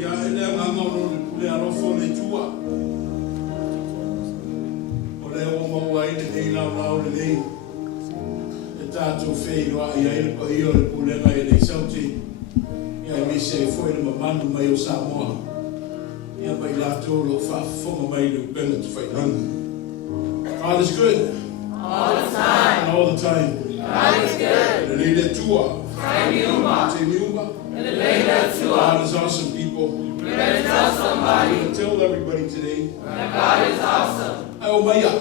ia ele nganga no le arofo le tua. O le o mau ai le lau le tātou whenua i aile pa ia le Pulega i le Saute. Ia me se foi le mamanu mai o Samoa. Ia mai lātou lo whaafonga mai le benga te whainanga. God is good. All the time. And all the time. God is good. Le le tua. Te niuma. God is awesome, people. Better tell somebody. Tell everybody today. That God is awesome. Ai o mai a.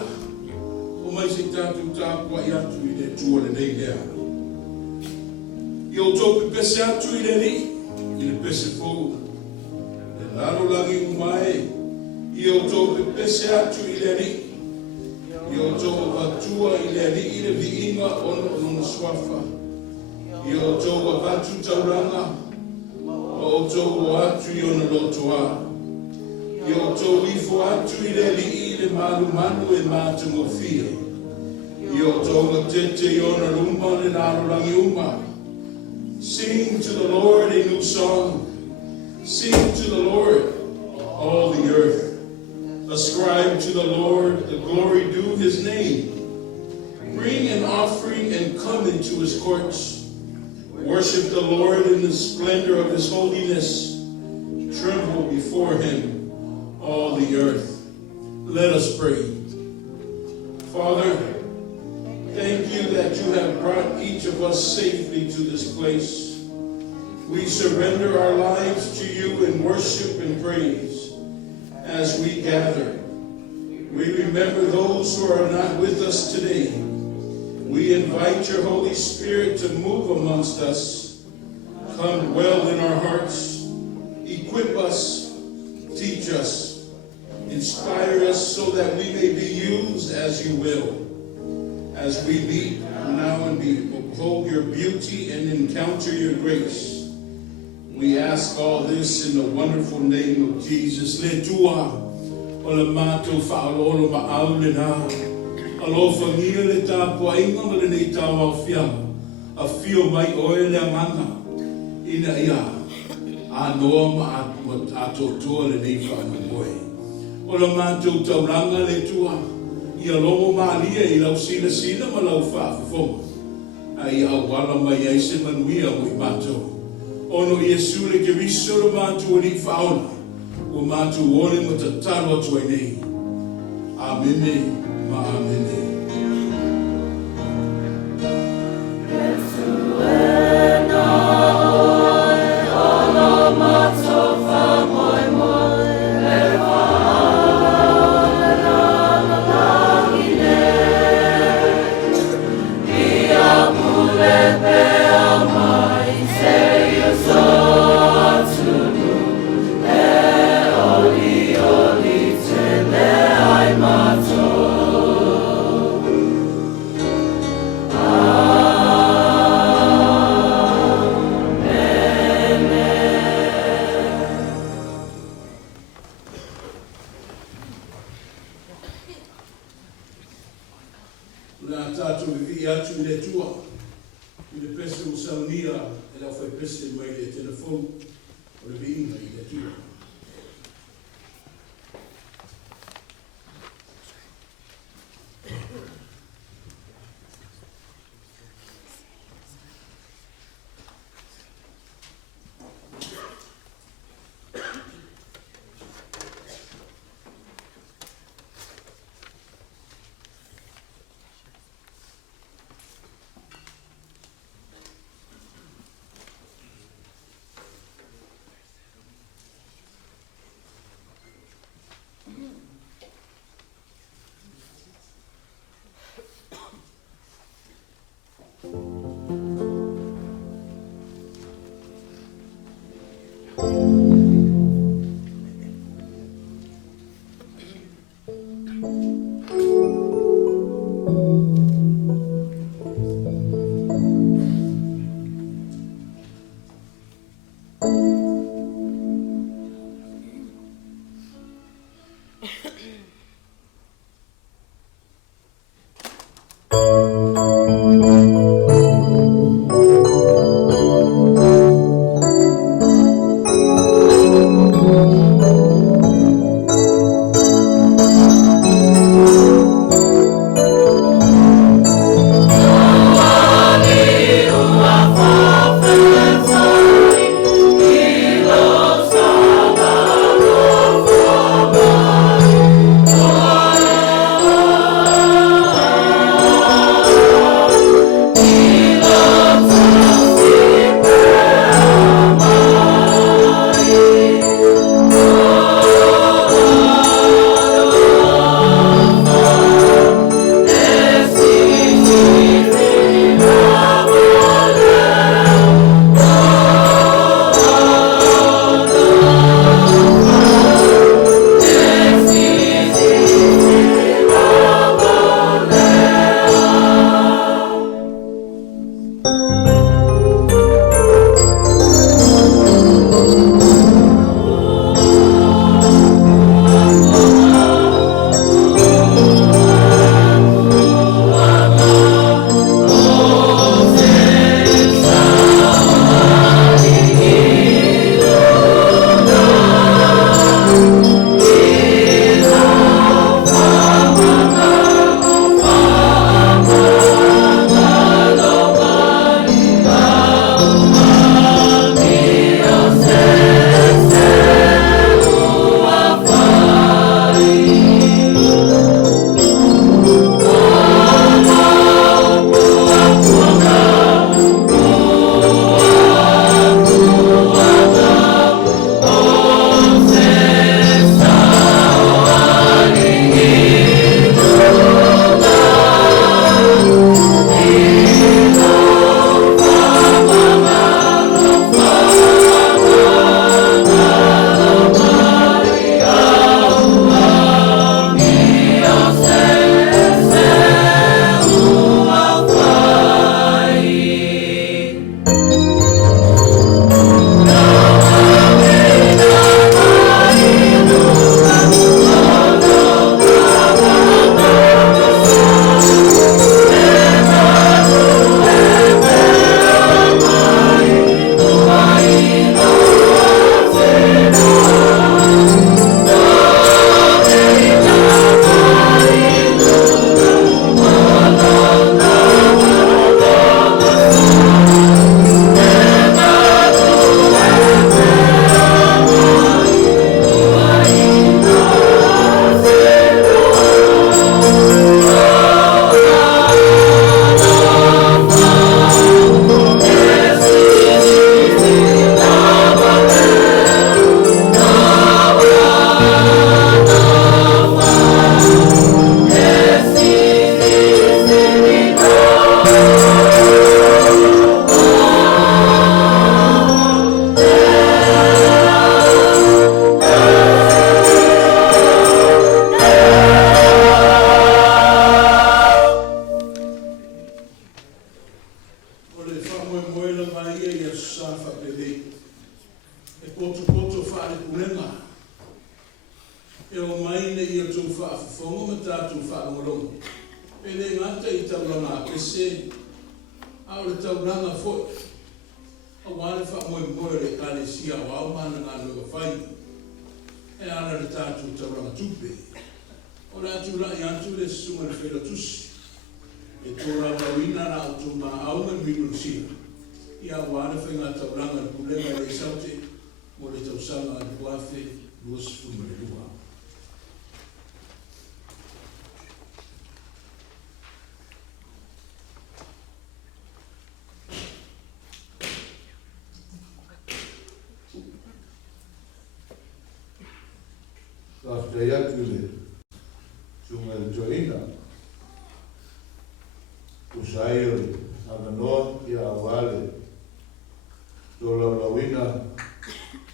O mai se tātou tāpua i atu i le tua le nei lea. I o tō pese atu i le ni. I le pese fōu. Le laro langi umai. I o tō pese atu i le ni. I o tō vatua i le ni i le viinga ono swafa. I o tō vatu tauranga. O tō atu i ono lotoa. I o tō ifo atu i le li i le malu manu e mātungo fia. I o tō tete i ono rumba le naro rangi uma. Sing to the Lord a new song. Sing to the Lord, all the earth. Ascribe to the Lord the glory due his name. Bring an offering and come into his courts. Worship the Lord in the splendor of his holiness. Tremble before him, all the earth. Let us pray. Father, thank you that you have brought each of us safely to this place. We surrender our lives to you in worship and praise as we gather. We remember those who are not with us today. We invite your Holy Spirit to move amongst us. Come dwell in our hearts. Equip us. Teach us. Inspire us so that we may be used as you will. As we meet now and behold your beauty and encounter your grace. We ask all this in the wonderful name of Jesus. Le tua o le mātou whaalolo ma'au le nā. Alofa ngia le tāpua inga ma le nei tāu au whia. A whio mai oe le amanga. Ina ia. A noa ma a tōtua le nei whaana moe. O le mātou tauranga le tua. Ia lomo malia i lau sila ma lau whaafafonga. Ai au wala mai aise manuia mo i mātou. Ono Iesu le kiriso le mātou ni whaona. O mātou ole ma ta taro atu ai nei. Amene. Amene. e poto whaare pulenga. E o mai ne ia tau whaafafonga ma tātou whaangolongo. E le ngata I tauranga pese, au le tauranga fo. A wale whaamoe le kane sia o au mana ngā nua Faiga. E ala le tātou tauranga tupe. O le atu lai atu le sunga le whera tusi. E tōra wawina na au tō mā au me miru sia. Ia wale whainga tauranga le Pulega le Saute, mo le tausanga le Puafe, luas fuma le lua. After Yatule, Sungal Joina, Usayo, Amano, Yawale, Dola Lawina,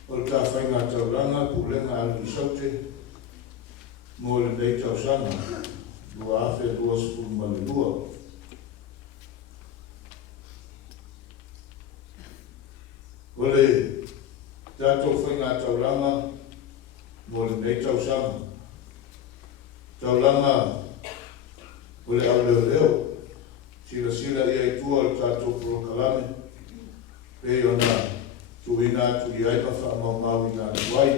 Olta Faiga Tauranga, Pulega Aldi Saute, Mole de Tausanga, Duafe Duas Pumalua. Ole, Tato Faiga Tauranga, Mole de Tausanga, Taulanga, Ole Auleo, Sila ia tua o tātou prokalame, pe ona tuina tu iai ma whaamau i nā tuai,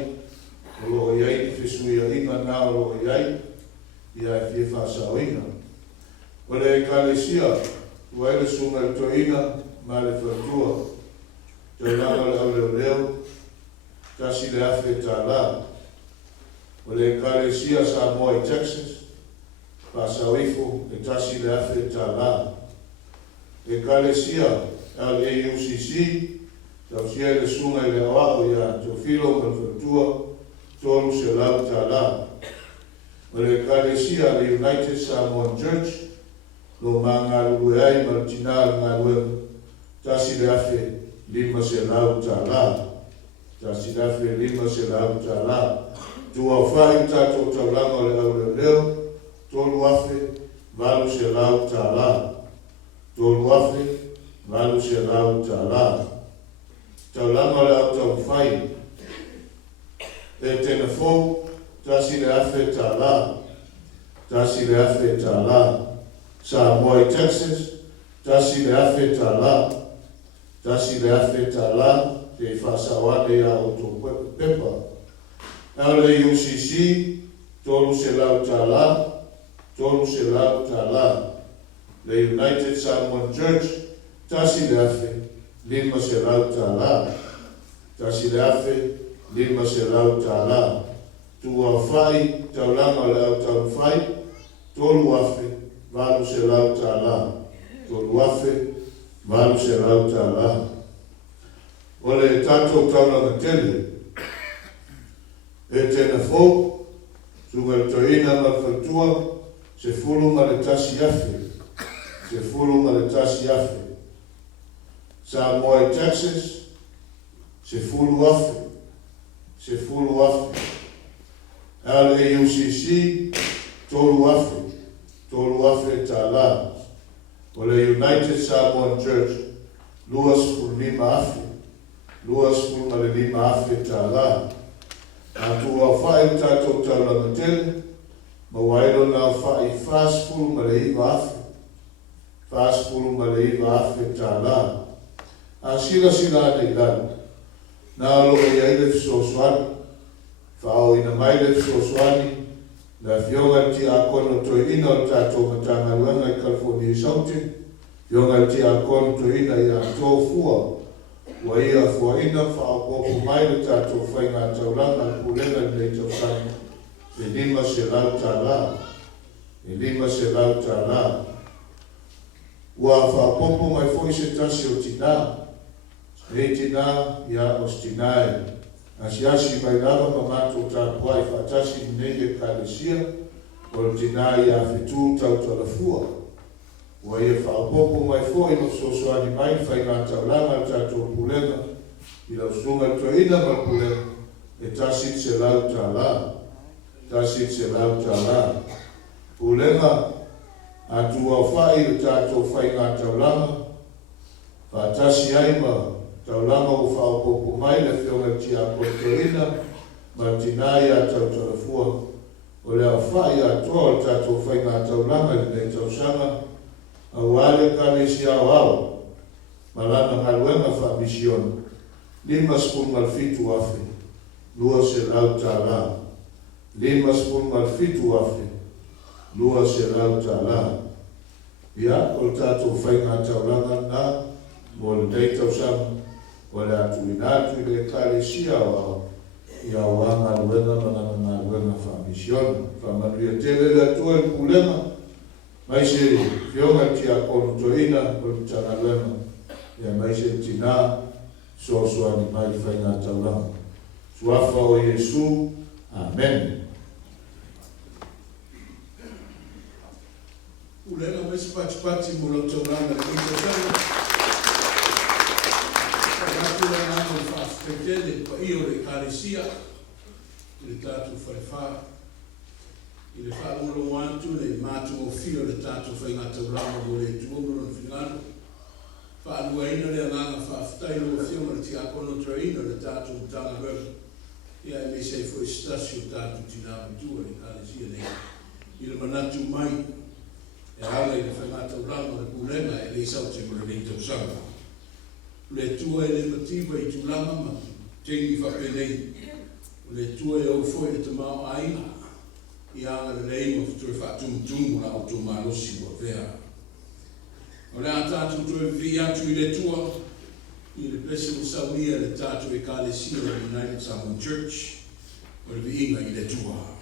o loho iai I whesui a inga nā o loho iai, ia e fie whaasau inga. O le ekalesia, ua ele sunga le toina, ma le whatua, Taulanga le auleo leo, tasi le afe tā la. O le ekalesia sa moa I Texas, whaasau ifo, e tasi le afe tā la. Ekalesia, al AUCC, tausia le sunga I le awao ia Teofilo Malfatua, tolu se lau tā la. O le ekalesia le United Samoan Church, lo ma ngā ruru ai ma tina ngā ruru, tasi le afe lima se lau tā la. Tasi le afe lima se lau tā la. Tua whai tātou taulanga o le aure leo, tolu afe, valu se lau tā la. Tolu afe, valu se lau tā la. Taulanga le au tau whai. Etena fō, tasi le afe tā la. Tasi le afe tā la. Samoa I Texas, tasi le afe tā la. Tasi le afe tā la, te whasawane a o tō pepa. Ale UCC, tolu se lau tā la. Tolu se lau tā la. Le United Samoan Church, tasi le afe, lima se lau tā la. Tasi le afe, lima se lau tā la. Tua whai, taulanga le au tau whai, tolu afe, valu se lau tā la. Tolu afe, valu se lau tā la. O le tātou taulanga tele, Etena fō, sunga toina Malfatua, se fulu ma le tasi afe. Se fulu ma le tasi afe. Samoa I Texas, se fulu afe. Se fulu afe. Al AUCC, tolu afe. Tolu afe tā la. O le United Samoan Church, luas fulu lima afe. Luas fulu ma le lima afe tā la. A tua whai tātou taulanga tele, ma wairo nā whai whāspulu ma le iwa afe. Whāspulu ma le iwa afe tā la. A sila nei lana. Nā loa I aile fisoswani, whao ina maile fisoswani, na fionga ti a kono to ina o tātou matanga luanga I California Saute, fionga ti a kono to ina I a tō fua, wa ia fua ina whao popo mai le tātou whainga tauranga Pulega nei tausanga. E lima se lau tā la. E lima se lau tā la. Ua whao popo mai foi se tasi o tina. E tina ia os tinae. Asiasi mai lava ma mātou tā puai whaatasi nei e kālesia, o tina ia whitū tau talafua. Ua ia whaopopo mai foi no sosoani mai whainga taulanga tātou Pulega, I lau sunga toina ma Pulega, e tasit se lau tā la. Tasit se lau tā la. Pulega, atu au whai le tātou whainga taulanga, whaatasi ai ma taulanga o whaopopo mai le whionga tia kotorina, ma tinai a tau tarafua. O lea whai a toa o tātou whai ngā taulanga le nei tausanga, au ale kane si au au, malana ngaluenga wha misiona, 5 spun mal fitu afe, lua se lau tā la. 5 spun mal fitu afe, lua se lau tā la. Ia, o tātou whai ngā taulanga nā, mo le nei tausanga, o le atu inatu i le kare si au au, ia wanga luenga manana ngā luenga whamisiona. Whamanuia tele le atua i Pulega, mai se whionga tia kono toina o le tanga luenga, ia mai se tina soasoani mai whai ngā taulanga. Suafa o Yesu, Amen. Pulega mai se pati mo lo taulanga le tausanga. Tula nāko i whaafetele, pa i o le kāresia, i le tātou whaiwha. I le whaamuro wantu, le mātu o whio le tātou whainga taurama mo le tuomuro na whingano. Whaanua ina le anganga whaafetailo o whio ma le tia kono traino le tātou tanga hau. Ia e me sei fo estasio tātou tina abitua le kāresia nei. I le manatu mai, e ala i le whainga taurama le Pulega e le Saute mo le nei tausanga. Le tua e le matiwa i tūlanga ma tengi whapenei. Le tua e au foi le tamau aina. I anga le reima future whaatumutumu na au tōmalosi wa vea. O le a tātou tue vi atu i le tua. I le pese o sauia le tātou e kālesia o United Samoan Church. O le vi inga i le tua.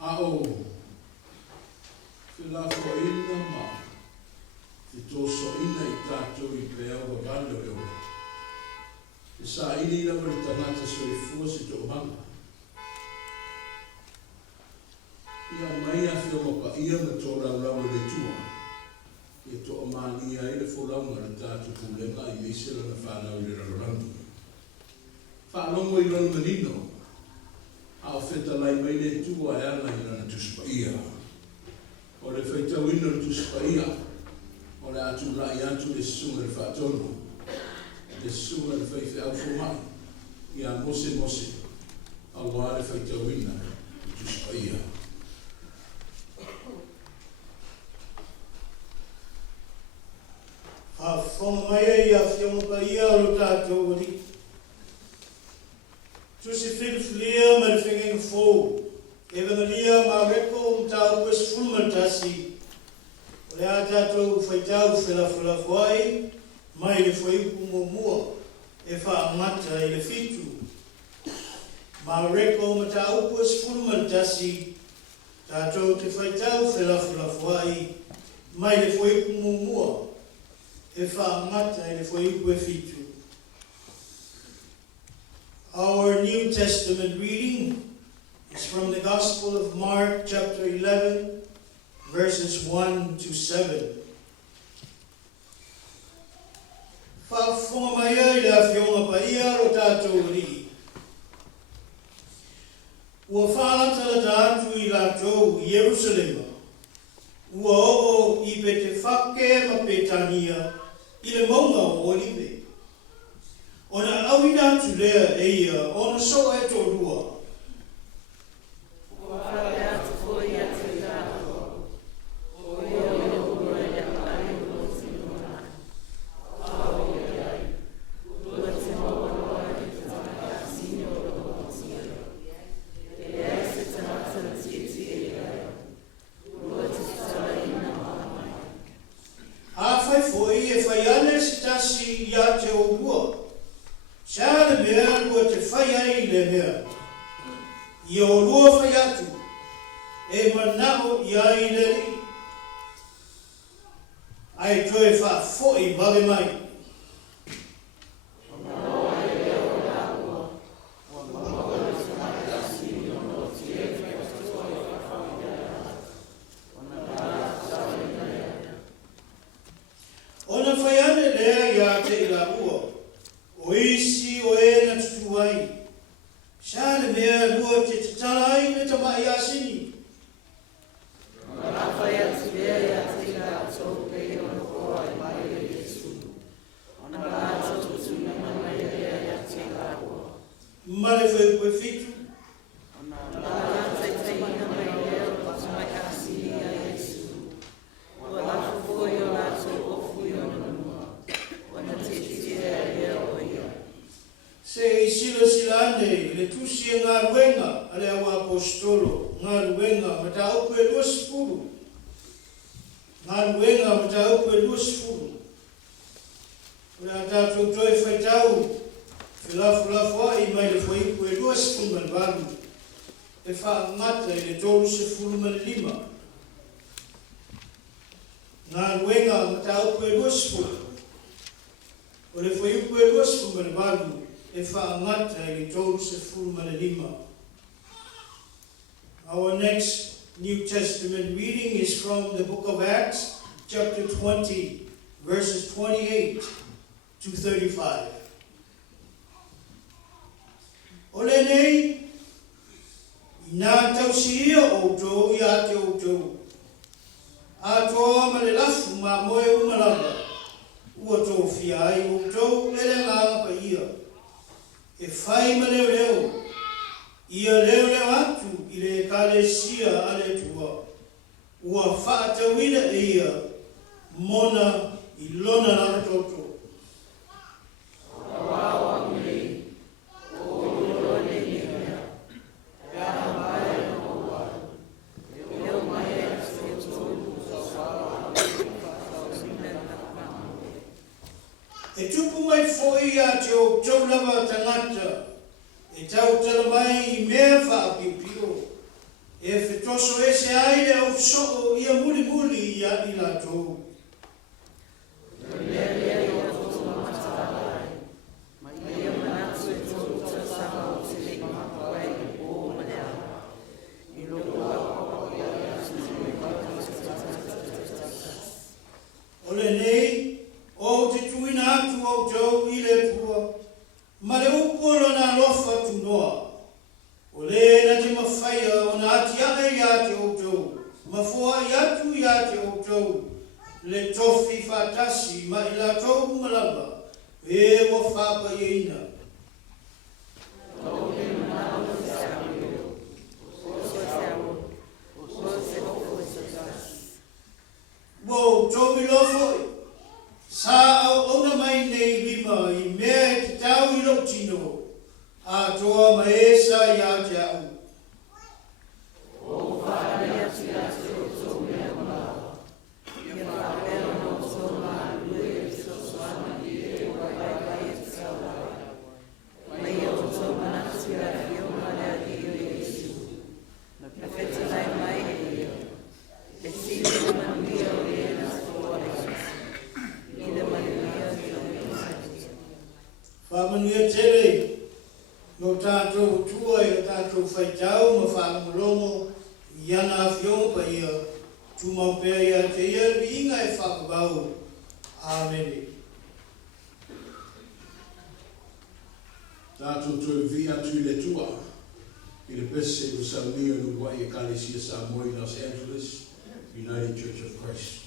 Ao, whila ko ina ma, te toso ina I tātou I pēa wa gano eo. Te sa ini na mara tangata so I fua si tō hanga. Ia mai a whioma pa ia na tō rau le tua. Ia tō amani a ele wholaunga na tātou Pulega I meisela na whanau I le rarangi. Whanongo I lona manino. A wheta lai mai le tua e ana I lana tuspa ia. O le whaitau ina le tuspa ia. O le atu lai atu le sunga le whatono. Le sunga le whaife au whomai. Ia mose mose. A wale whaitau ina le tuspa ia. A whonga mai a whionga pa ia o lo tātou ori. Tusi whilwhilia ma le whengenga fōu. E vangalia ma reko o mtau kwes fulmatasi. O le a tātou whaitau whelawhelawhai. Mai le whaiku mua. E whaamata I le fitu. Ma reko o mtau kwes fulmatasi. Tātou te whaitau whelawhelawhai. Mai le whaiku mua. E whaamata I le whaiku e fitu. Our New Testament reading is from the Gospel of Mark, chapter 11, verses 1 to 7. Whawhonga mai ai la whionga pa ia o tātou ri. Ua whanata la tātou I lātou I Jerusalema. Ua oo I pe te whake ma Petania I le maunga o Olive. Ona awina tu lea e ia, ona so e tō rua. A whai foi e whai ane si tasi ia te o rua. Sa le mea lua te whai ai le mea. I o lua whai atu. E manao I ai le li. Ai toe wha fhoi vale mai. Ona whai ane lea ia te ila ua. O isi o e na tutu ai. Sa le mea lua te tatala ai me tamai asini. Male foi koe fitu. Se sila silane le tusi ngā ruenga ale au apostolo ngā ruenga mata aupu e lua sifuru. Ngā ruenga mata aupu e lua sifuru. Ora tātou toi whaitau whilafu ai mai le whaiku e lua sifuru man walu. E whaangata I le tolu sifuru man lima. Ngā ruenga mata aupu e lua sifuru. O le whaiku e lua sifuru man walu. E whaangata I le tolu sifuru man lima. Our next New Testament reading is from the book of Acts, chapter 20, verses 28 to 35. Ole nei, nā tausia o tō I a te o tō. A tō ma le lafu ma moe umalanga. Ua tō fia ai o tō ele ngā pa ia. E whai ma leo leo. Ia leo leo atu I le kalesia ale tua. Ua whaatawina e ia. Mona I lona lana toto. E tupu mai foi a te o tau lava tangata. E tau tala mai I mea whaapipio. e whetoso e se aile au soo ia muli muli ia i la tōu. Ole nei, o te tuina atu au tau i le pua, ma le upolo na lofa tu noa. O le na te mawhaia o na ati ae i ate au tau, ma fua i atu i ate au tau, le tofi whatasi ma i la tau malaba, e wa whapa i ina. Wow, tobi lofoi. Sa au ona mai nei lima i mea e te tau i lo tino. A toa maesa i a te au. Whamanuia tere, no tātou tua e tātou whaitau ma whanamolomo i ana awhionga pa ia, tūmau pēr ia te ia ringa e whakabau. Amen. Tātou tō vi atu le tua, i le pese o Saumia no Wai e Kalesia Samoa Los Angeles, United Church of Christ.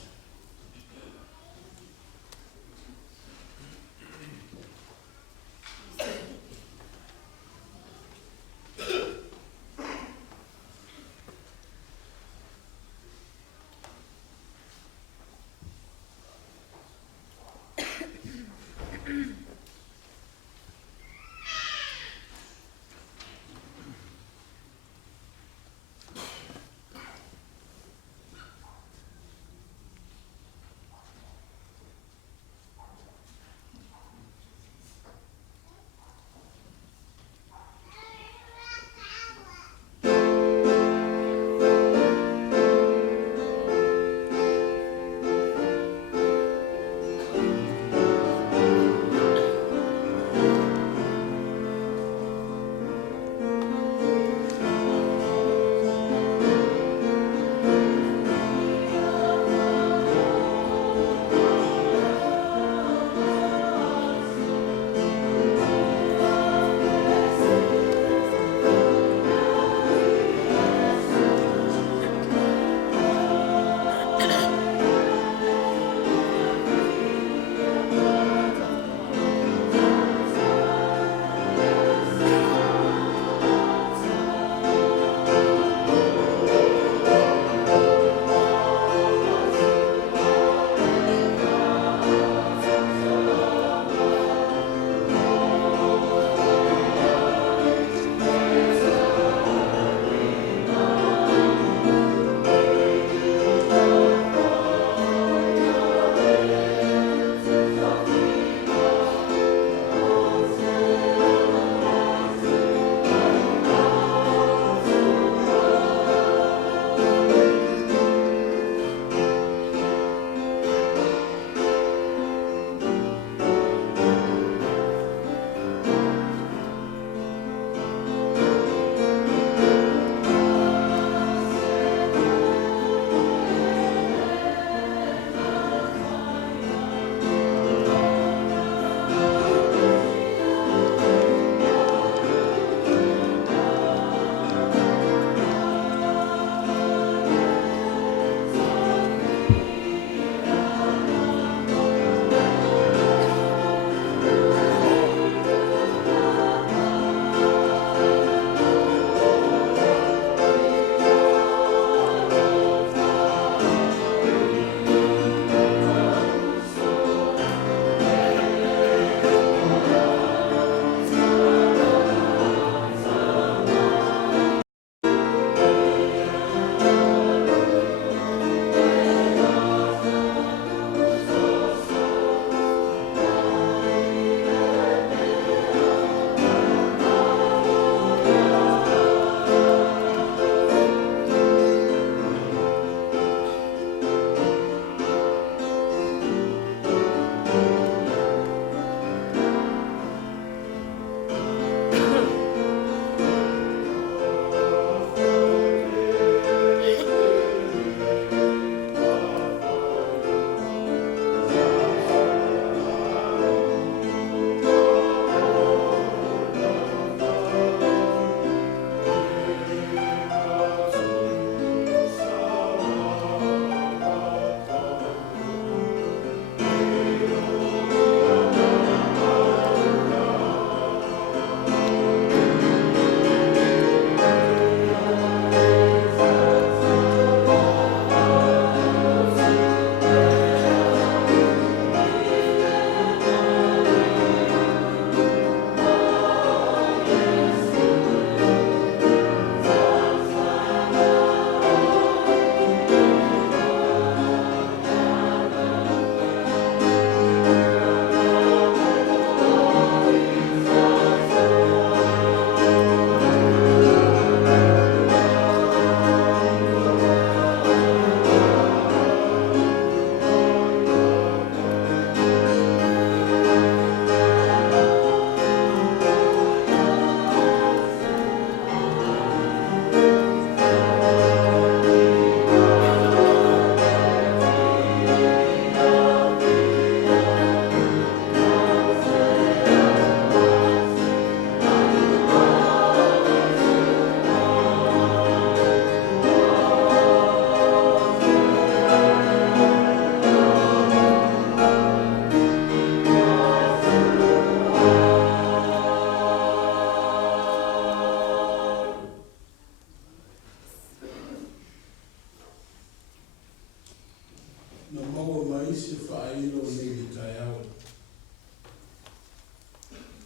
se whaelo nei le tai au.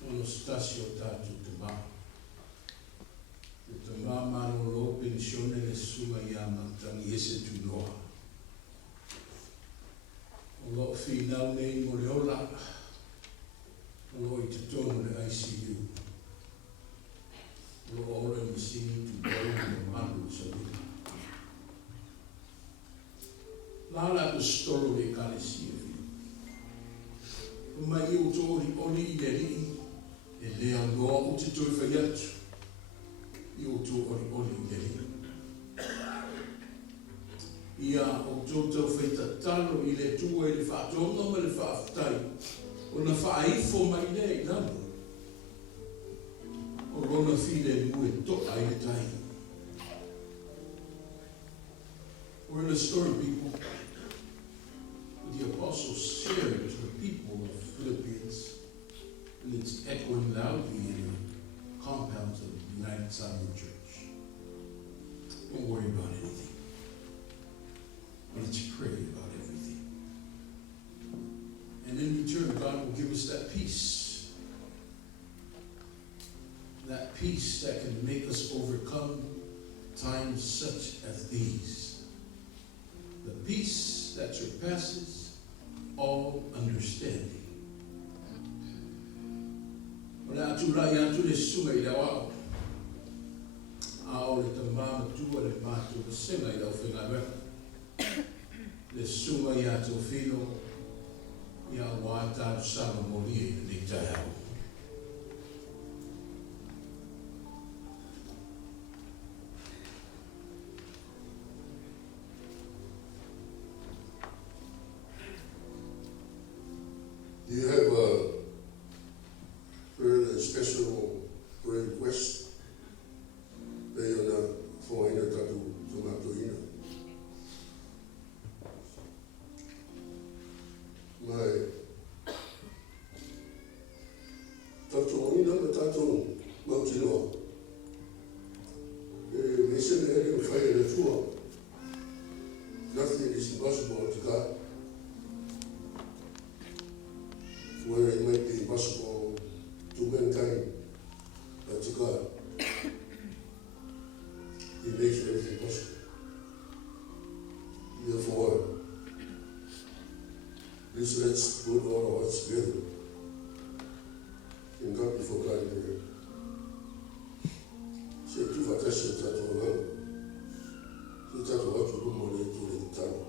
Ono stasi o tātou te mā. Te mā maro lo pensione le suma i a matangi ese tu noa. O lo whinau nei mo le ola. O lo i te tono le ICU. O lo ora misini tu bau le manu sa wina. Lala tu stolo le kalesia vi. O mai o tori oli i le rii. E lea noa o te toi whai atu. I o tō ori i le rii. Ia o tō tau whai tatalo i le tua i le whātonga ma le whāwhtai. O na whaifo mai le i nanu. O rona while mue toa i le tai. We're in a story, people. The apostles shared to the people of Philippians, and it's echoing loudly in the compounds of the United Saudi Church. Don't worry about anything. Let's pray about everything. And in return, God will give us that peace. That peace that can make us overcome times such as these. The peace that surpasses all understanding. Ora atu lai atu le sunga I lau au. Ao le tamama tua le mātua le senga I lau whenga weka. Le sunga I atu whino I a wātāru sama morie le tai au. Do you have a very special prayer request? Payona for ina tatu tomato ina. Mai tatu ina ma tatu mautino. Me sene ere whai le tua. Nothing is impossible to God. Where it might be impossible to mankind, but to God, He makes everything possible. Therefore, let's put all our hearts together and God before God in prayer. Se tu fatesse tato lang, se tato watu lumole tu le tano,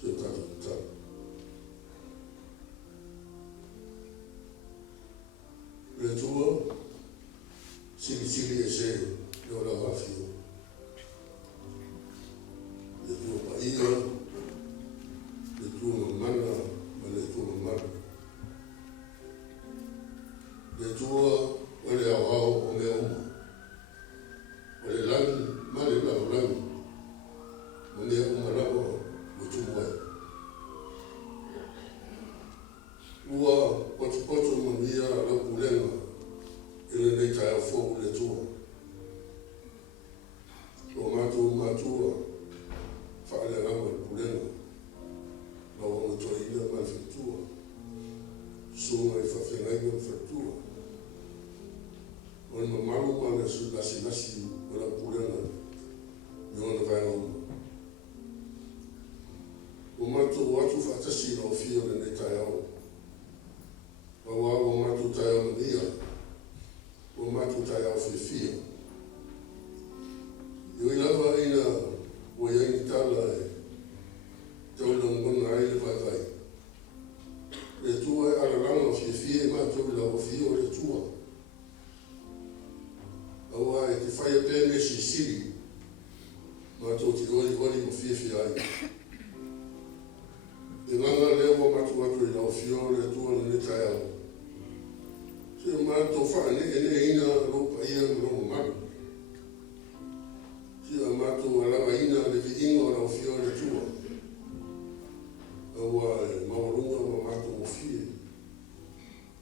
se tato tano. Le tua, sili e se, le ora wafio. Le tua paia, le tua mana, ma le tua mana. Le tua, o le awao o me uma. O le lani, ma le lau lani. O me uma rao, o tumuai. Ua potu mania la Pulega ele nei tai fogo le tua. O matua whaale rama le Pulega la o toa ina ma whaktua. Sunga I whawhengai ma whaktua. O ma maru ma le su nasi o la Pulega I ona vai oma. O watu whatasi na o fia le nei tai au. O matu tai au mania, o matu tai au whiwhia. I lava ina o iangi tala e taula ngona ai le vai. Le tua e alalanga whiwhia I mātou I lau whio le tua. Aua e te whaia pēne si siri, mātou te ori ma whiwhia ai. E nganga leo matu I lau whio le tua le tai au. Se mātou whaane ene ina ropa ia mrongo maru. Se mātou alawa ina le vi ingo rau whio le tua. Aua maurunga ma mātou o whie.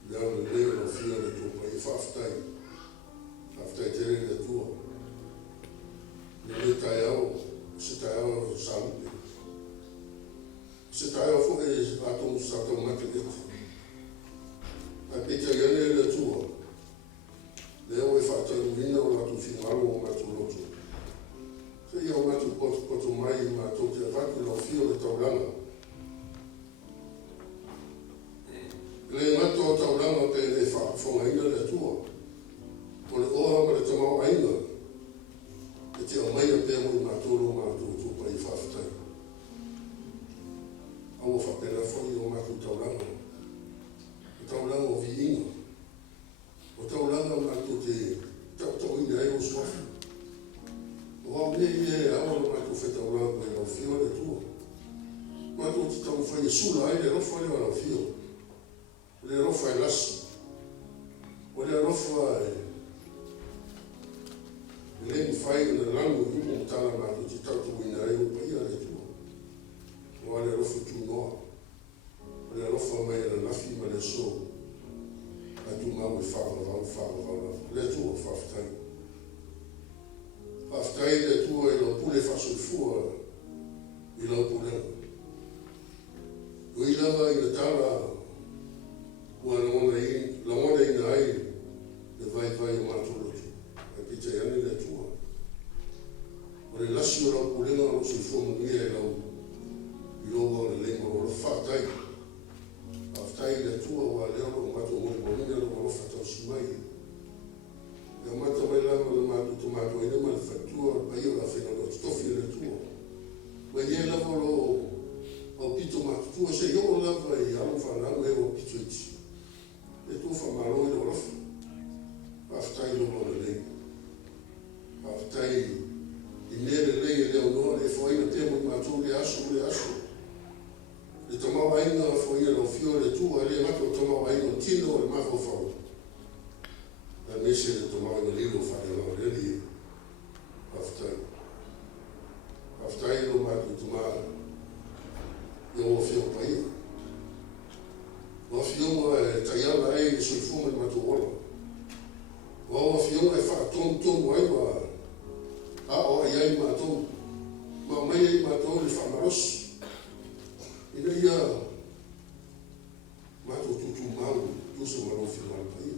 Lea le leo rau whio le tua I whaftai. Whaftai tere le tua. Le tai au, se tai au Saute. malu o matu lotu. Se ia o matu poto mai matu te avatu la fio le taulanga. Le matu o taulanga pe le whaafongaina le tua. O le oa ma le tamau ainga. E te o mai a pēr mui mātoro mātoro tupa I whawhatai. Au o whapena whai o mātu taulanga. O taulanga o viinga. O taulanga mātu te tautau ina e o swafu. O au ne e awa o mātu whe taulanga koe lau fio le tua. Mātu te tau whai e sula ai le rofa le lau fio. Le rofa e lasu. O le rofa e le Faiga na lango I mo tala mātu te tautu ina e o paia le tua. O ale rofa tu noa. O le rofa mai na nafi ma le so. A tu mau e whakavau. Le tua whawhatai. Whawhatai le tua e lau pule whasoi I lau pulega. O I lava I na tala ua la ngona ina ai le vai o mātu lotu. Pita yani le tua. O le lasi o lau pulenga o sui whomungia e lau I logo le leima o la whaatai. Whaatai le tua wa leo o mato o mōmungia o la whatau simai. Ia mata mai lama le mātu tomato ina ma le whatua pai o la whena o tofi le tua. Wa ie lava o pito mātu tua se yo lava I alu whanau e o pito iti. Le tua whamaro e o lafa. Whaatai logo le leima. Whaatai I nere lei leo noa le whaina te mo mātou le aso. Le tamau ainga whaina lau fio le tua le mato tamau ainga tino le mako whau. La mese le tamau ainga lilo whaina lau le li. Whaatai. Whaatai lo mātou tamau. Ia o fio paia. O fio mo e taiala e soi fuma le mātou ola. O fio e whaatonu aiwa. A o ai mātou, ma mai ai mātou le whamarosi. Ina ia mātou tutu mau, tusa maro whiwaro pai.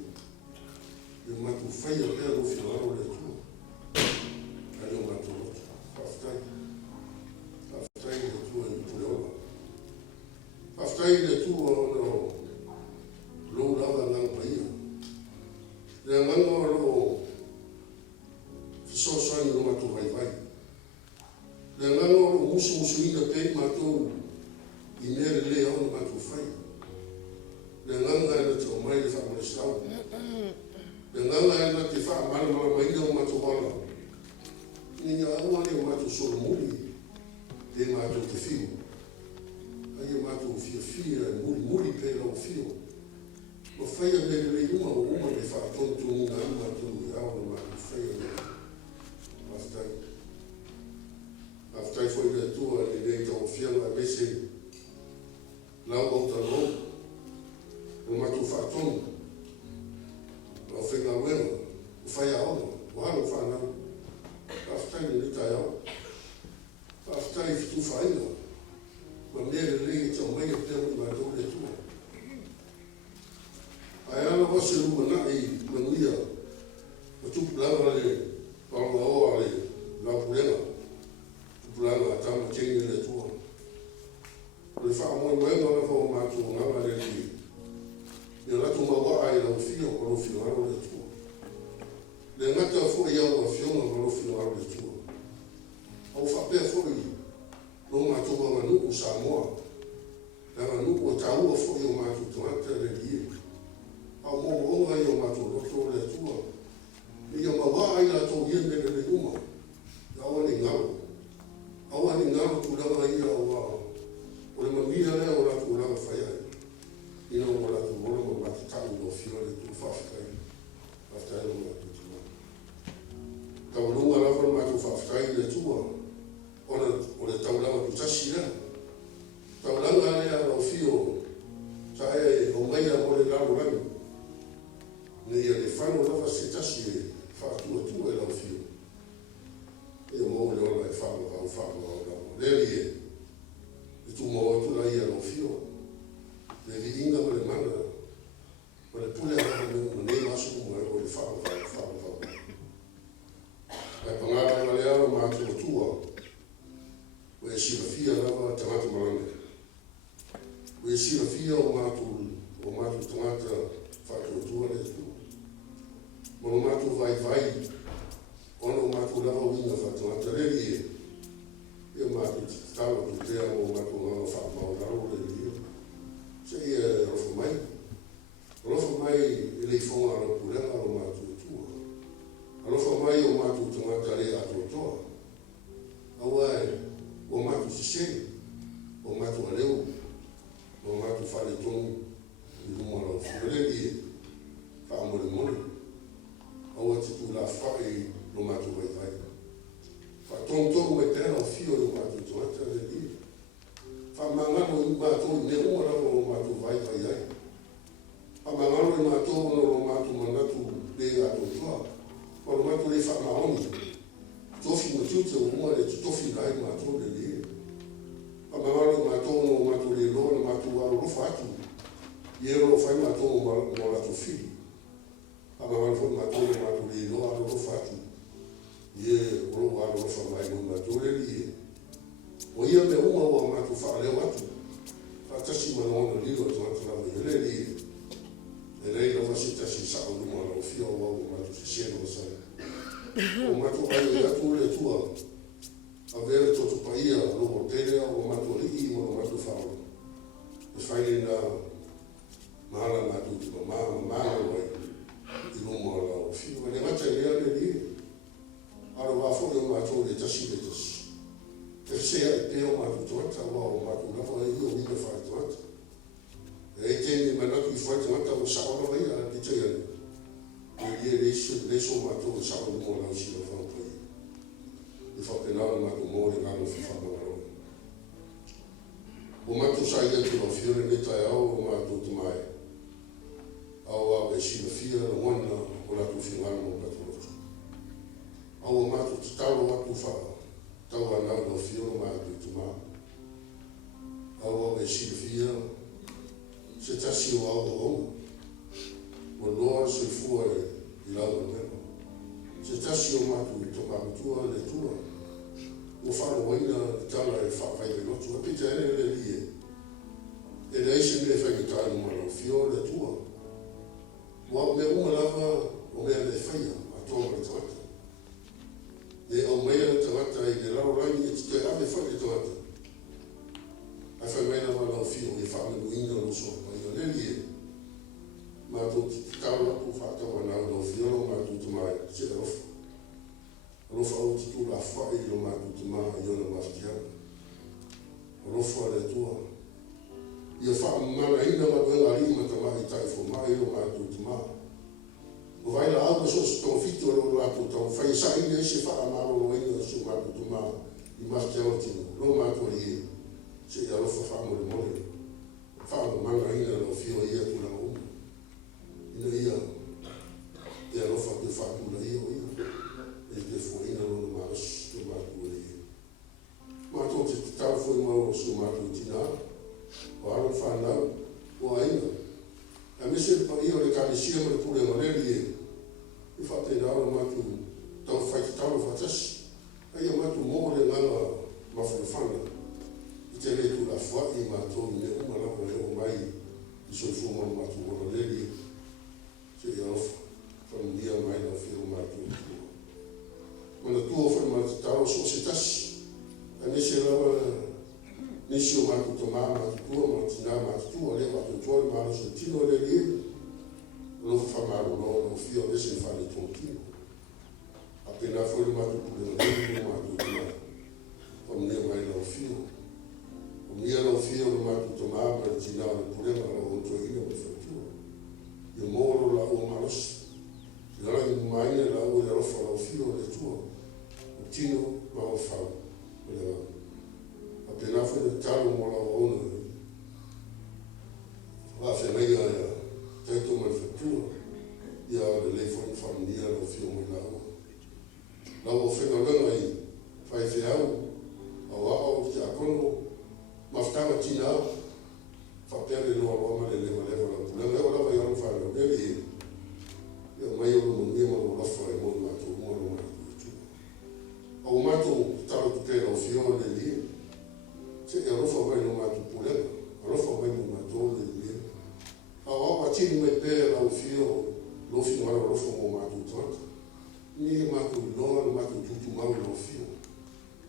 Ia mātou whaia pēr o whiwaro le tua. Ai o mātou roto, whawhatai. Whawhatai le tua I Pulega. Whawhatai le tua no lou lava nang paia. Le nganga lo Sosai no mātou vai. Le nganga o musu ina pei mātou I nere le au no mātou whai. Le nganga e na te o mai le whamarestau. Le nganga e na te whaamara mai o mātou wala. Ni aua le o mātou soro muli le mātou te whiu. Ai o mātou fia muli pēra o whiu. O whaia nere le uma le whaatontu ngā mātou I au no mātou whaia le. Aftai foi le tua ni nei tau fianga a mese lau au talo o matu whaatonu o whenga wema o whai aona o halo whanau aftai ni nitai au aftai fitu whainga ma nere rei tau mai a teo I mātou le tua ai ala wase luma nai manuia o tupu lava le Paula oa le la Pulega. Pulega tama tengi le tua. Le whaamoe moenga na whao mātua nganga le li. Ia ratu mawa ai lau fio o lo fio aro le tua. Le ngata fo iau a fionga o lo fio aro le tua. Au whapea fo I lo mātua nganuku Samoa. La nganuku o taua fo I o mātua tuata le li. Au mo onga I o mātua roto le tua. Ia mawa ai la tau iene le uma. Ia awa ni ngaro. Awa ni ngaro tulanga ia awa. O le mamia lea o la tulanga whaiai. Ina o la tulanga o la tau o fio le tu whawhatai. Whawhatai o la tulanga. Taurunga lawa ma tu whawhatai le tua. O le taulanga tu tasi lea. Taulanga lea o fio. Tae o mai a mo le laro rami. Nei a le whano lawa se tasi e. Whaatua tua e lau fio. E o mou le ola e whaamau. Le li e. E tu mou tu lai e lau fio. Le li inga ma le mana. Ma le pule a ma nei masu kuma e o le whaamau. pangara na lea o mātua tua. O e sira fia lava tangata marane. O e sira fia o mātua tangata whātua tua le tua. Mono mātua vai, ono mātua lava winga whātangata reri e. Ia mātua tawa tu tea o mātua nganga whāmau raro le lia. Se ia rofa mai. Rofa mai e lei whonga alo Pulega o mātua tua. Alofa mai o mātua tangata le atua toa. Aua e, o mātua sise, o mātua leu, o mātua whale tonu, i rumara o whireli e, whaamore mone. Aua titu la whae no mātua vai. Whatontoru me pēra o fio o mātua tangata le lia. Whamangano i mātua ne umara o mātua vai ai. Whamangano i mātua no mātua manatu le atua toa. Quando mais tu lhe faz mal, tofi no tio teu uma de tofi lá e matou ele. A mamãe matou no matou ele no matou o fato. E ele não faz matou o morato filho. A mamãe foi matou no matou ele no fato. E ele o faz mais no matou ele. O ia me uma o matou fale o ato. Até se manou no livro do matou ele. Ele não vai se ter se sabe do morato filho o matou se chega sabe. O mato ai atu le tua. A vera to paia no hotel o mato li o mato fao. E fai na mala mato ti mama vai. I no mola o fio le mata le li. Aro va fo o mato le tasi le tasi. E se ai pe o mato tota o mato na fa i o vi fa tota. E teni manato i fa tota o sa o vai a ti te e le so matou sa o mo la si la fa po e fa pena na ko mo le ngalo fa ma ro o matou sa ia ki o fiore le tai o matou te mai au a si la fia o wana o la tu fi ngalo mo matou au o matou te tau o tu fa tau ana o fiore matou te ma au a si la fia se ta si o o Lord se fuori di lato meno. Se tassi o matu to tua le tua. O faro waina tala e fa fai le notu a pita le lie. E lei se me fai tala mo lo fio le tua. Wa me uma lava o me le fai a to le tata. E o me le tata e le laro rai e te ave fai le tata. A fai me lava lo fio e fa me buina lo so pa le lie. Ma tu tau ku fa tau na no fio ma tu tu mai se ro fa o tu la fa e lo ma tu ma io no ma stia ro fa le tua io fa ma na ina ma bella lì ma ta mai tai fo ma io ma tu ma o vai la algo so sconfitto lo la tu ta fa sa ina se fa ma lo ina su ma tu ma i ma stia o ti lo ma tu lì se io lo fa mo le mo fa ma na ina lo fio ia tu la ia e alo fa te fatu la ia e te foi na no mas to matu ia ma to te tau foi ma so matu tina o alo fa na o ainda a me se pa io le calicia ma pure ma le ia e fa te na o matu tau fa te tau fa tas ai matu mo le ngala ma fa fa i te le tu la fa i ma to ne o ma la o mai i so fu ma matu o le ia se ia from dia mai no fio mai tu quando tu offre ma tau so se tas a me se lava nisi o mai tu ma tu ma tina ma tu le ma tu ma so tino le li lo fa ma lo fio de se fa le tontino appena fuori ma tu le ma tu ma o me mai no fio o mia no fio ma tu ma tina pure ma o to ino e moro la o malos la mai la o la fa la fio le tuo o tino ma o fa appena fu il talo mo la o va se mai ya tetto mal fatto ya le fon famiglia lo fio mo la o fe no mai fai fe au ti akono ma stava tina fa perdere no ma le la la vai a fare lo vedi io mai io non mi mo la fai mo ma tu mo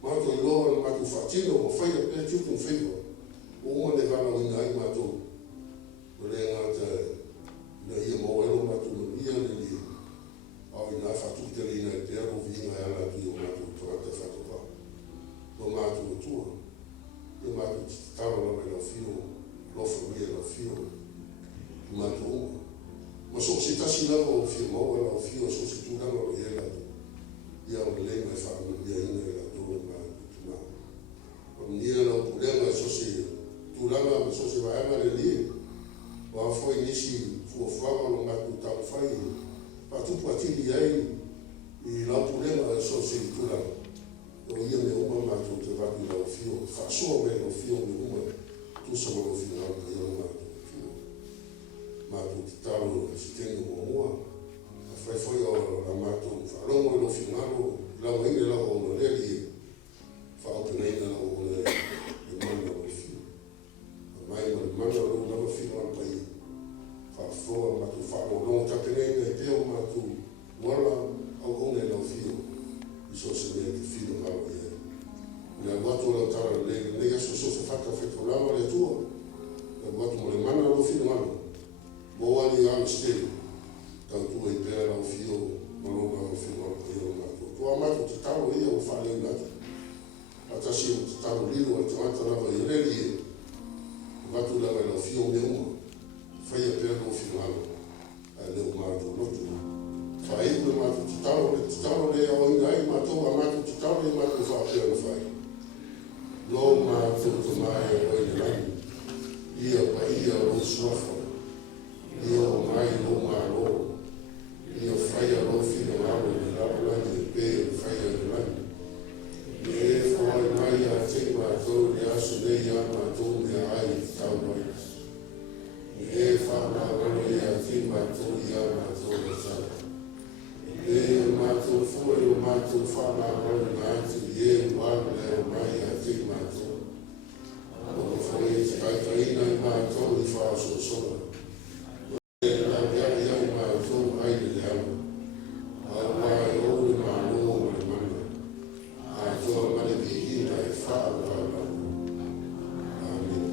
Mato i loa na matu whatino o whaia pia tuku whiwa. O uma ne kana o ina i mato. O le ngata na ia mawelo matu na ia le lia. Au ina whatu te le ina i te aro vinga e ana ki o matu toata whatu pa. No matu o tua. Ia matu taro na me la fio. Lofa mia la fio. Matu uma. Ma so se tasi lava o fio maua la o fio so se tu lava o ia la. Ia o le mai whamu ia ina i la tōna matu tuna. O nia na o Pulega so se tūranga ma so se waema le lia. Wa foi nisi fuafuanga lo matu tau whai. Patupu atili ai i la Pulega so se tūranga. O ia me uma matu te watu la o fio. Whasoa me o fio me uma. Tusa ma o fio au ka ia o matu. Matu te tau si tengu o mua. A whai foi o la matu. Whalongo e lo fio ngaro. La o ine la o no leli. Whaopenaina la o le mana o fio. Mai ma le mana o lava fio an pai. Whafoa matu whao longo tapenaina e teo matu. Wala au one la o fio. Iso se mea te fio ngaro ia. Le watu la tara le nega so se whaka wheto lama le tua. Le watu mo le mana lo fio ngaro. Mo wali ang stele. Tau tua i pēra la o fio. Malonga o fio ngaro ia o matu. Tua matu te taro ia o whale ngata. Atasi o te taro lilo a te mata lava i reli e. Watu lava la fio me uma. Whaia pēra o fio ngaro. A leo matu lotu. Whai me matu te taro le au inga ai matu a matu te taro le matu wha pēra whai. Lo matu te mai o ina lani. Ia pa ia o suafa. Ia o mai lo ma lo. Ia whaia lo fino ngaro le lau lani e pēra whaia le lani. E whai mai a te mātou le aso nei a mātou me ai tau mai. E whana wano e a te mātou i a mātou le tau. E mātou fua o mātou whana wano na atu i e wano le o mai a te mātou. O whai e te kaitaina i mātou i whaaso sona. E la veari ai mātou ai le hama. A mai o le māno o le mana. A toa mane vihina e whaarara. Amen.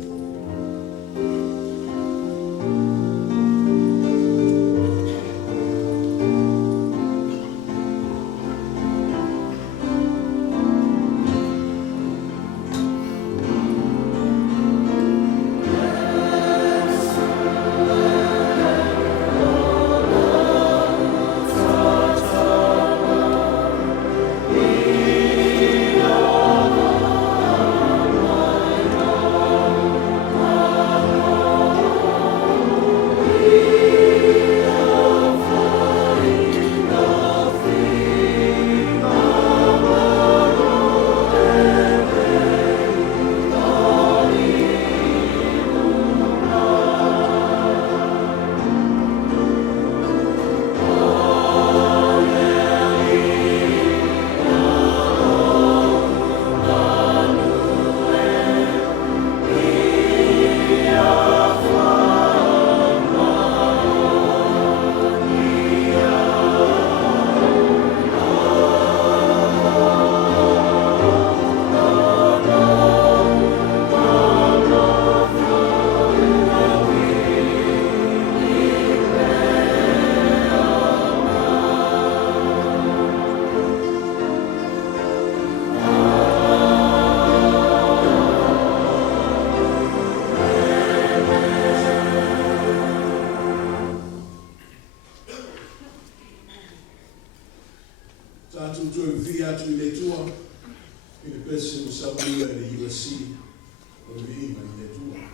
Tātou tō i atu i le tua, i le pese o Saute le USC, o le ima i le tua.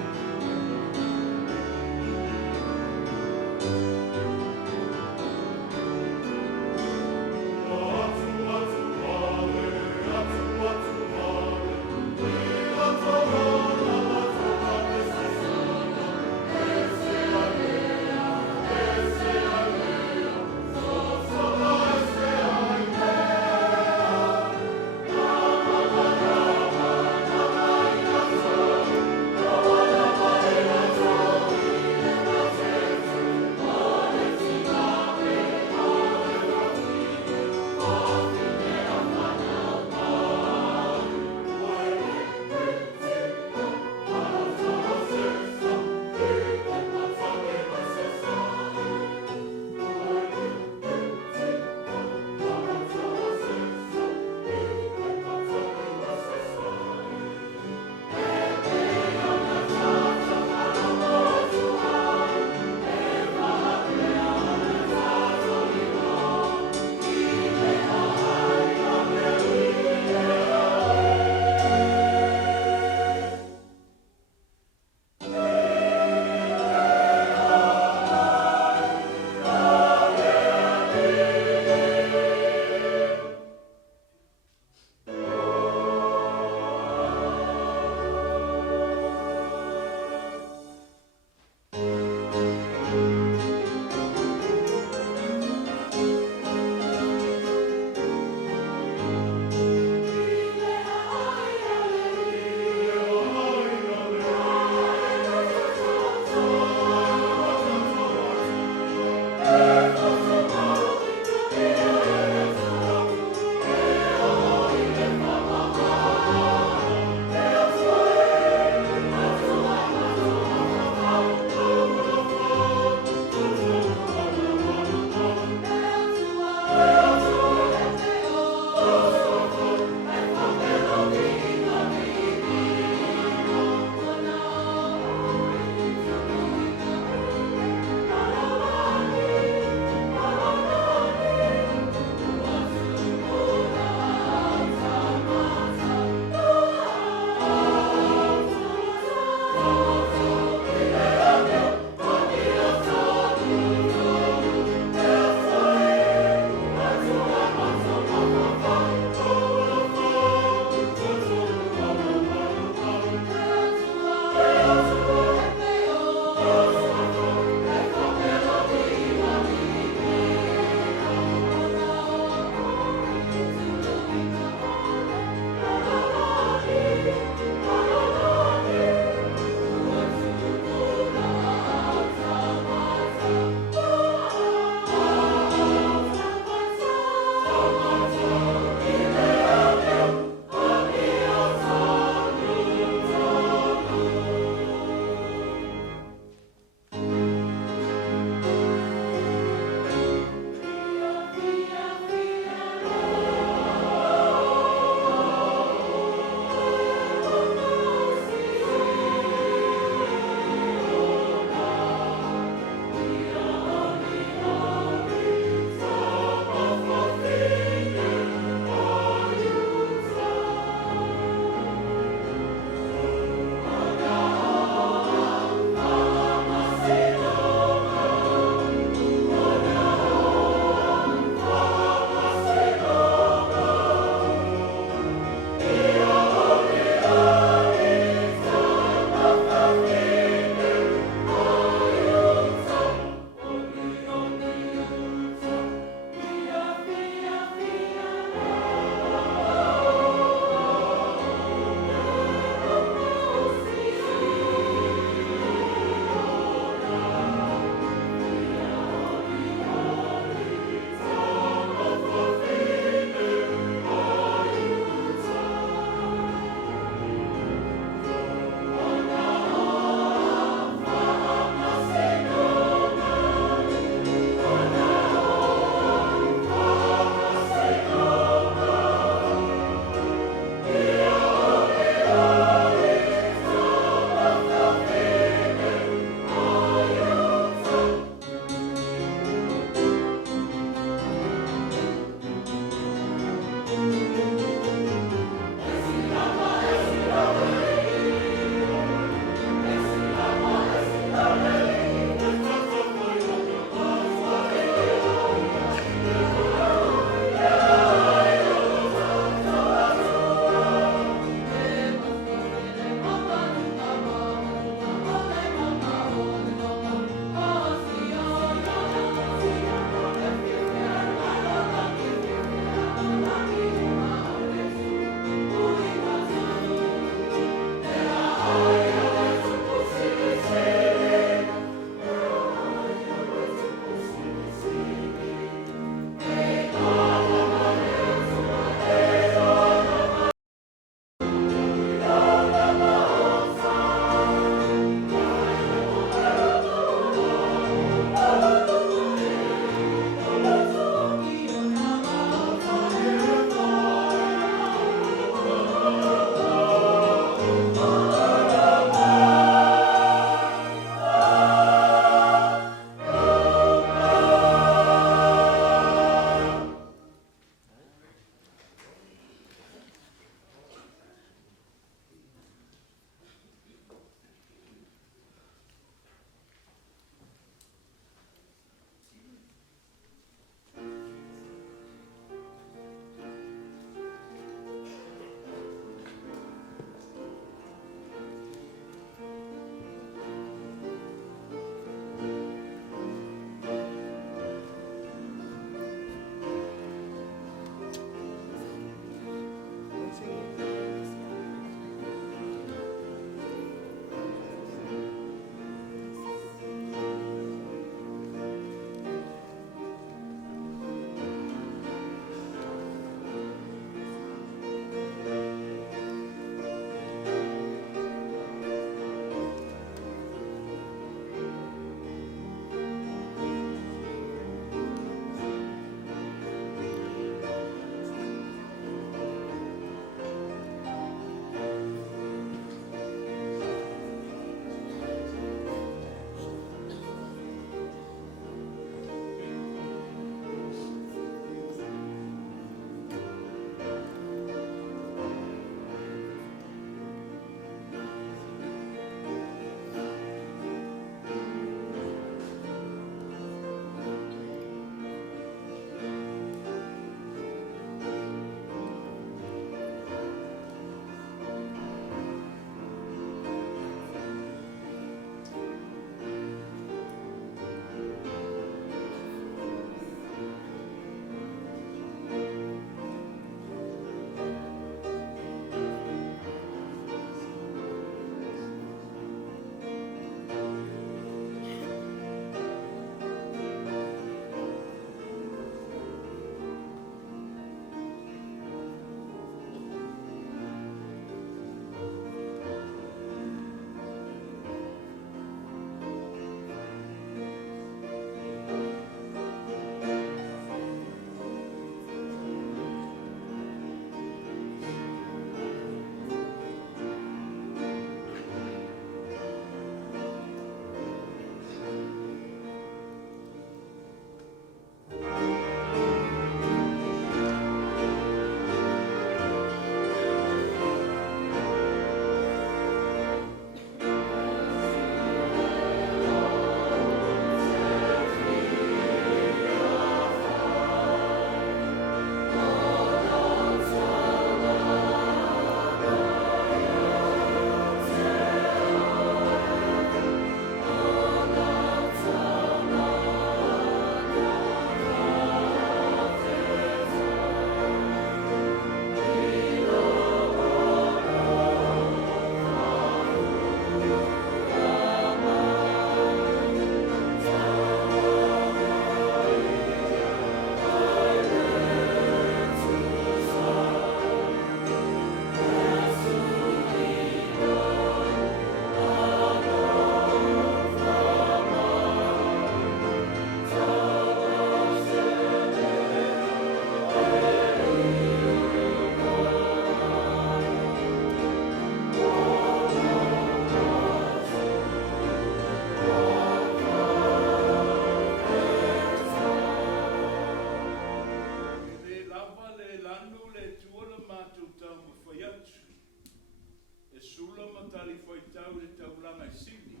tali foi tau le tau langa I sini.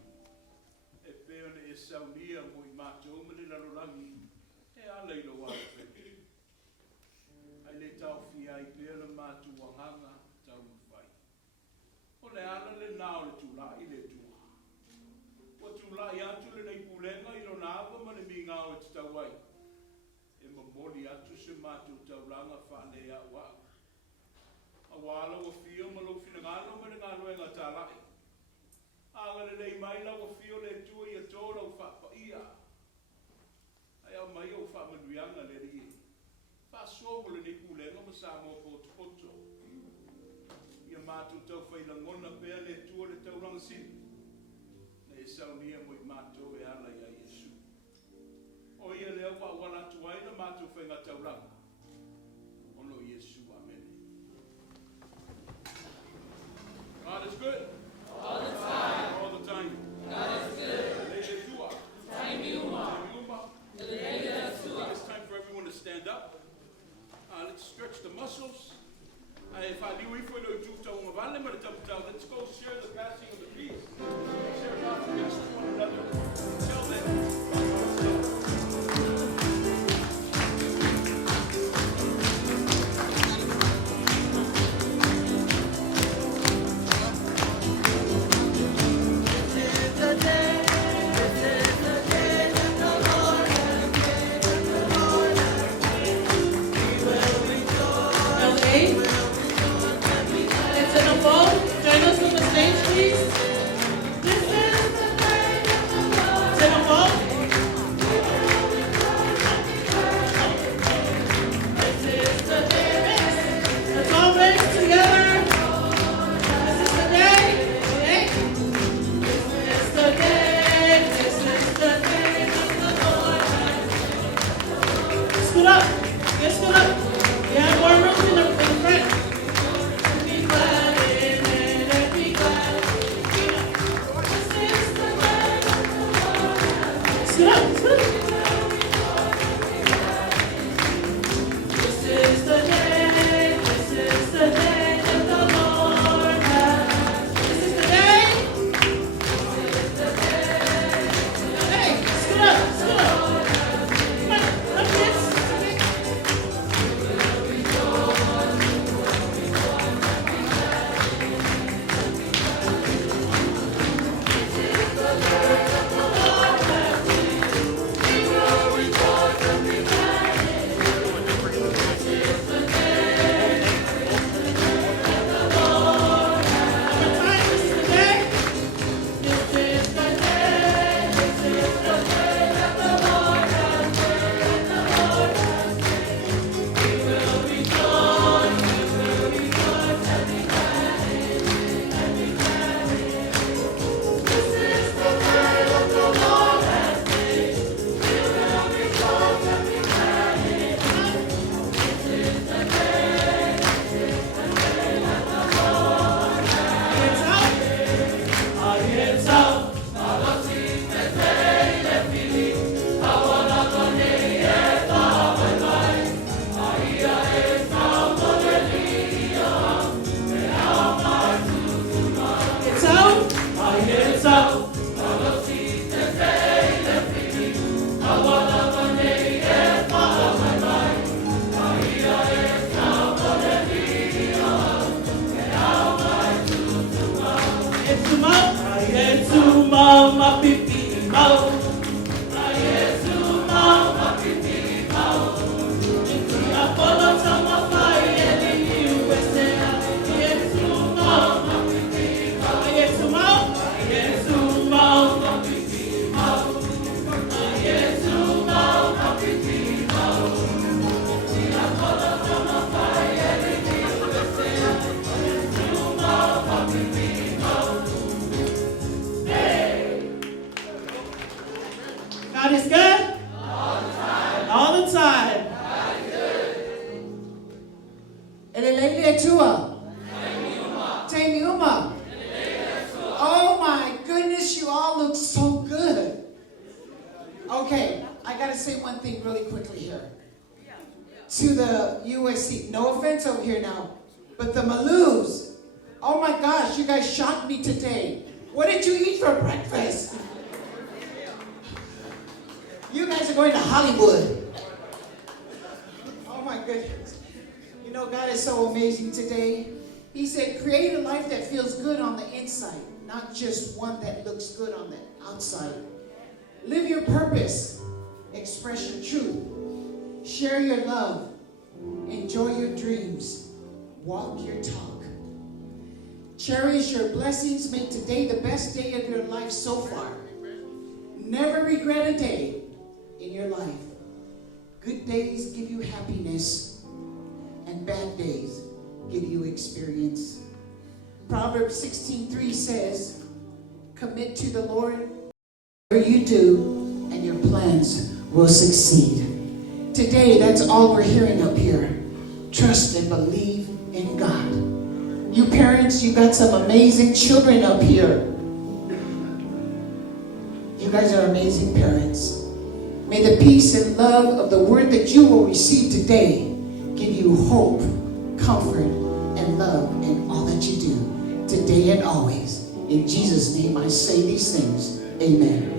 E peone e saunia mo I mātou me le larolangi. E ala I lo wale pe. Ai le tau fia I peone mātou wanganga tau mwhai. O le ala le nao le tula I le tua. O tula I atu le nei pulenga I lo nāwa ma le mingao e te tau ai. E mamoli atu se mātou tau langa whane a wau. A wala o fio ma lo fina ngalo ma le ngalo e ngata lai. A le lei mai la o fio le tua I a tōra o whapa ia. Ai au mai o whapa manuianga le rie. Wha sogo le ni pulenga ma sa mo poto poto. Ia mātou tau whaila ngona pēr le tua le tauranga sini. Na e saunia mo I mātou e ala I a Yesu. O ia lea wa wala tuaina mātou whainga tauranga. Ono Yesu, amen. God is good. All the time. All the time. God is good. It's time for everyone to stand up. Let's stretch the muscles. Let's go share the passing of the peace. Share God's peace with one another. Tell them. God is good? All the time. All the time. God is good. Elelele tua. Temiuma. Oh my goodness, you all look so good. Okay, I gotta say one thing really quickly here. To the USC, no offense over here now, but the Malus, Oh my gosh, you guys shocked me today. What did you eat for breakfast? You guys are going to Hollywood. Oh my goodness. You know, God is so amazing today. He said, create a life that feels good on the inside, not just one that looks good on the outside. Live your purpose. Express your truth. Share your love. Enjoy your dreams. Walk your talk. Cherish your blessings. Make today the best day of your life so far. Never regret a day in your life. Good days give you happiness, and bad days give you experience. Proverbs 16:3 says, commit to the Lord whatever you do, and your plans will succeed. Today, that's all we're hearing up here. Trust and believe in God. You parents, you got some amazing children up here. You guys are amazing parents. May the peace and love of the word that you will receive today give you hope, comfort, and love in all that you do, today and always. In Jesus' name I say these things. Amen.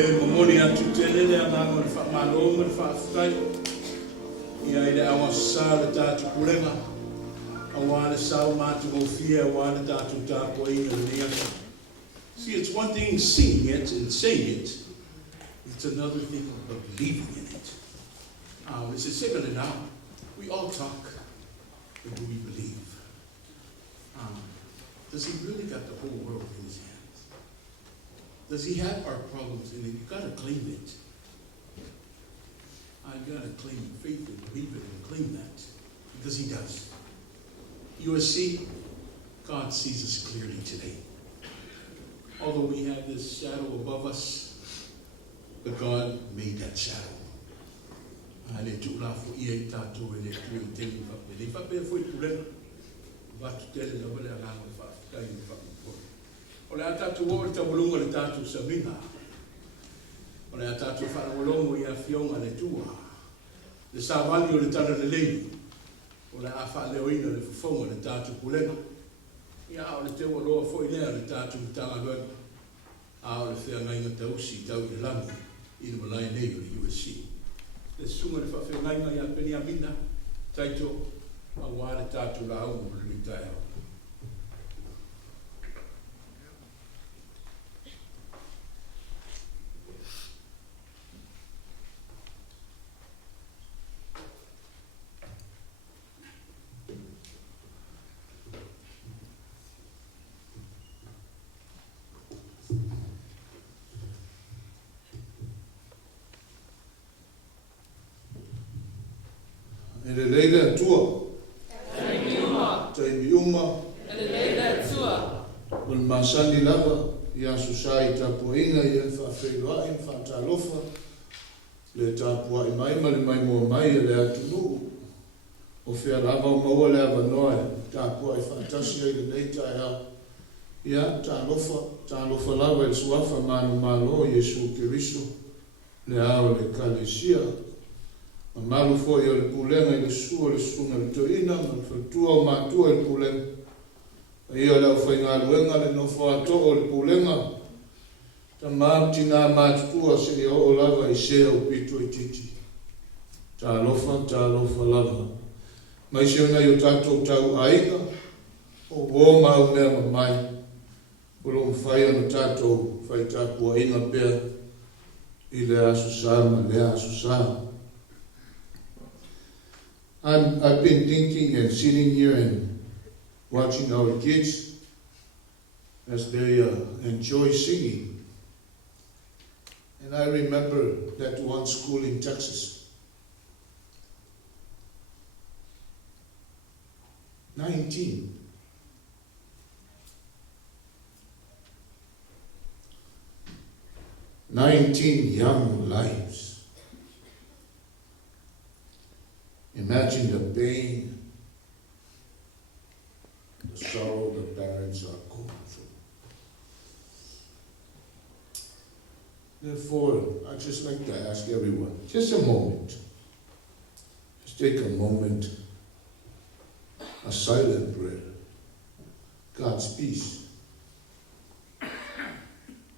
Mamoni atu telele anganga le whamalonga le whaafukai. Ia ile awa sa le tātu Pulega. Awa le sau mātu ngofia, awa le tātu tāpo ina le neaka. See, it's one thing singing it and saying it. It's another thing of believing in it. It's a second and now. We all talk. But do we believe? Does he really got the whole world in his hands? Does he have our problems in it? You gotta claim it. I gotta claim faith and believe it and claim that. Because he does. USC, God sees us clearly today. Although we have this shadow above us, but God made that shadow. Ale tula fo ia tatou ele tui tele fape. Le fape foi Pulega. Vatu tele na wale anganga le whaafikai le whakupoi. O le a tatou o le tamulunga le tatou sabina. O le a tatou whanawalongo i a fionga le tua. Le sāwali o le tana le lei. O le a whaaleoina le whafonga le tatou Pulega. Ia o le te waloa foi lea le tatou tanga luana. A o le whea ngainga tausi tau i lani. I le malai nei o le USC. Le sunga le whawhengainga i a peni amina, taito, a wāre tātu la au mo le mitai au. E le leile atua, taimi uma, o le masani lava, i asusai tapuinga i e whawheiloa i whaatalofa, le tapua i mai le mai mua mai e le atunu, o whea lava o maua le avanoa, tapua i whaatasi ai le neita e au. Ia, talofa lava e suafa manu malo Jesu Kiriso, le ao le kalesia, ma malu foi o le Pulega i le sua le sunga le toina, ma le whatua o mātua i le Pulega. Ia leo whai ngā luenga le nofo ato o le Pulega. Ta māti nā mātua se i o lava i sea o pito i titi. Tā lofa lava. Mai se ona i o tātou tau aiga, o wō mau mea mamai. O lo mwhai ana tātou whai tāpua inga pēr i le asu sāma, le asu sāma. I've been thinking and sitting here and watching our kids as they enjoy singing. And I remember that one school in Texas. 19 young lives. Imagine the pain, the sorrow the parents are going through. Therefore, I'd just like to ask everyone, just a moment. Just take a moment, a silent prayer. God's peace,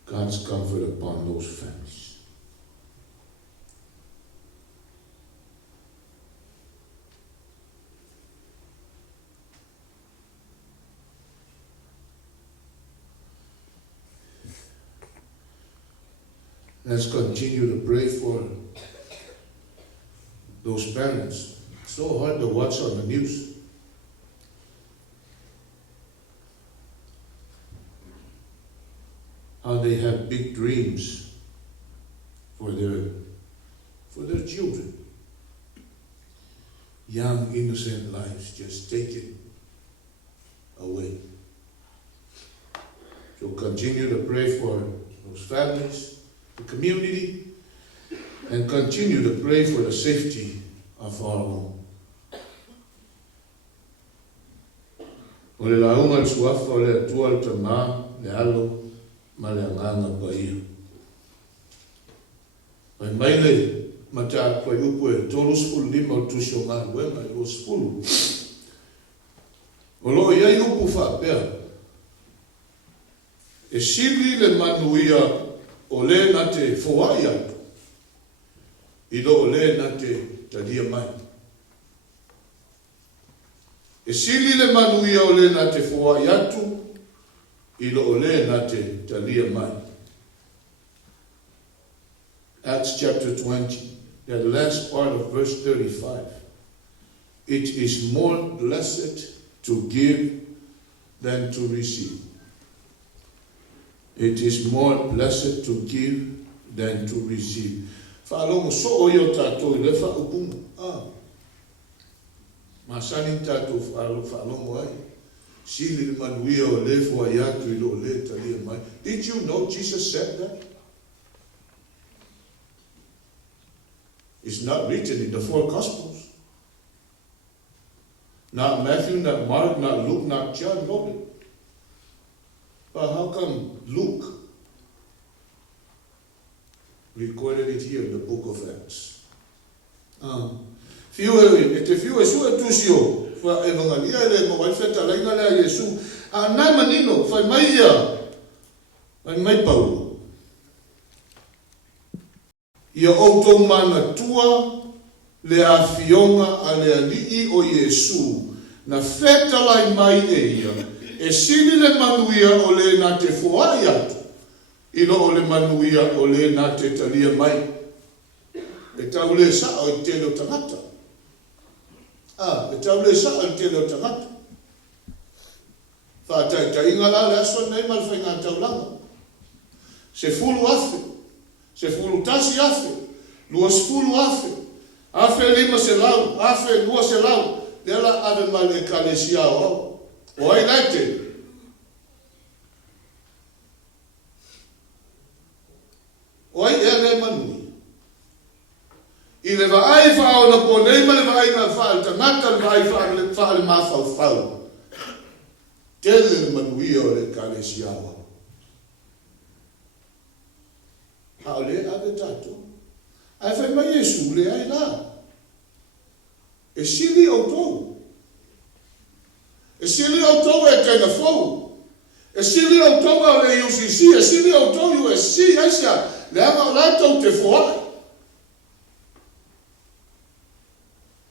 God's comfort upon those families. Let's continue to pray for those parents. It's so hard to watch on the news. How they have big dreams for their children. Young, innocent lives just taken away. So continue to pray for those families, the community, and continue to pray for the safety of our home. O le launga le suafa o le atua le tamā, le alo, ma le anganga pa ia. Pai mai le mata koe upu e tolu spulu lima o tusi o ngā luenga i o spulu. O lo iai upu whapea. E sili le manuia o le na te whawai atu, i lo o le na te tadia mai. E sili le manuia o le na te whawai atu, i lo o le na te tadia mai. Acts chapter 20, that last part of verse 35. it is more blessed to give than to receive. It is more blessed to give than to receive. Whaalongo so o yo tātou I le whaupunga. Masani tātou whaalongo ai. Sili le manuia o le fua I atu I lo le talia mai. Did you know Jesus said that? It's not written in the four Gospels. Not Matthew, not Mark, not Luke, not John, nobody. But how come Luke recorded it here in the book of Acts? Fiu sua tusio fa evangelia le mo vai feta laina le Yesu ana manino fa mai Paulo ia auto mana tua le afionga a le alii o Yesu na feta lai mai ia e sili le manuia o le na te foai atu ilo o le manuia o le na te talia mai e tau le sa o I tele o tangata e tau le sa o I tele o tangata whātai inga la le aso nei mal whainga tau langa se fulu afe se fulu tasi afe lua fulu afe lima se lau afe lua se lau Nela ave mal e kalesia o ai laite. O ai ele manui. I le vai fa o na po nei ma le vai na fa ta mata le vai fa le ma fa. Tele le manui o le kalesia o. Ha le ave tato. Ai fa mai Yesu le ai la. E sili o tou. E sili o tou e tena fou. E sili o tou a le UCC. E sili o tou USC. Aisa, le ama o latou te foai.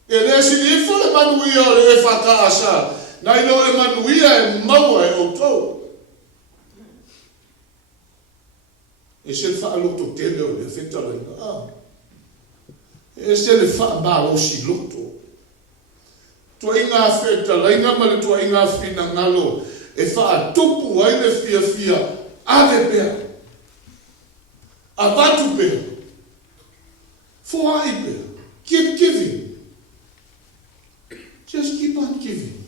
E le sili fo le manuia o le e whakaasa. Nai no e manuia e maua e o tou. E se le whaaloto tele o le whetalaina. E se le whaamalo si loto. Tua inga feta, lainga ma le tua inga fina ngalo, e wha tupu ai le fia ale pea, a batu pea, foai pea, keep giving. Just keep on giving.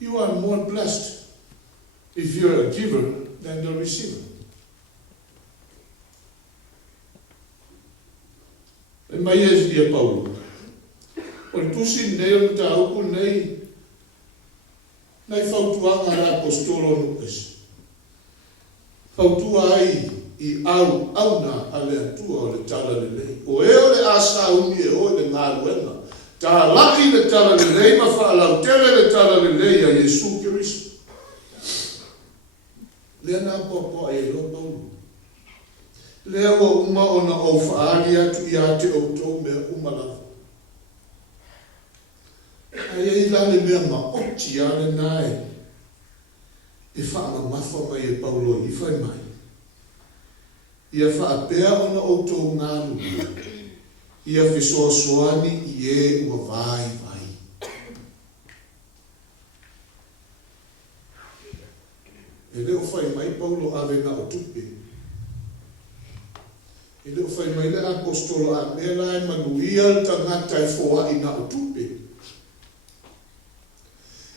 You are more blessed if you're a giver than the receiver. E mai e dia Paulo. O le tusi nei o le taupu nei whautuanga ra apostolo nukes. Whautua ai I auna a le atua o le tala le lei. O le asa uni e o le ngā ruenga. Tā lai le tala le lei ma whaalau tele le tala le lei a Yesu Kiristo. Lea nā popo ai lo Paulo. Lea o uma ona o whaari atu I ate o tō mea umalawa. Ai e la le mea ma oti ale nai. E whaama mafa mai e Paulo I whai mai. Ia whaapea ona o tō ngāru. Ia whisoa soani I e ua vai. E leo whai mai Paulo ave na o tupe. E leo whai mai le apostolo a mea lai manuia tangata e foa I na o tupe.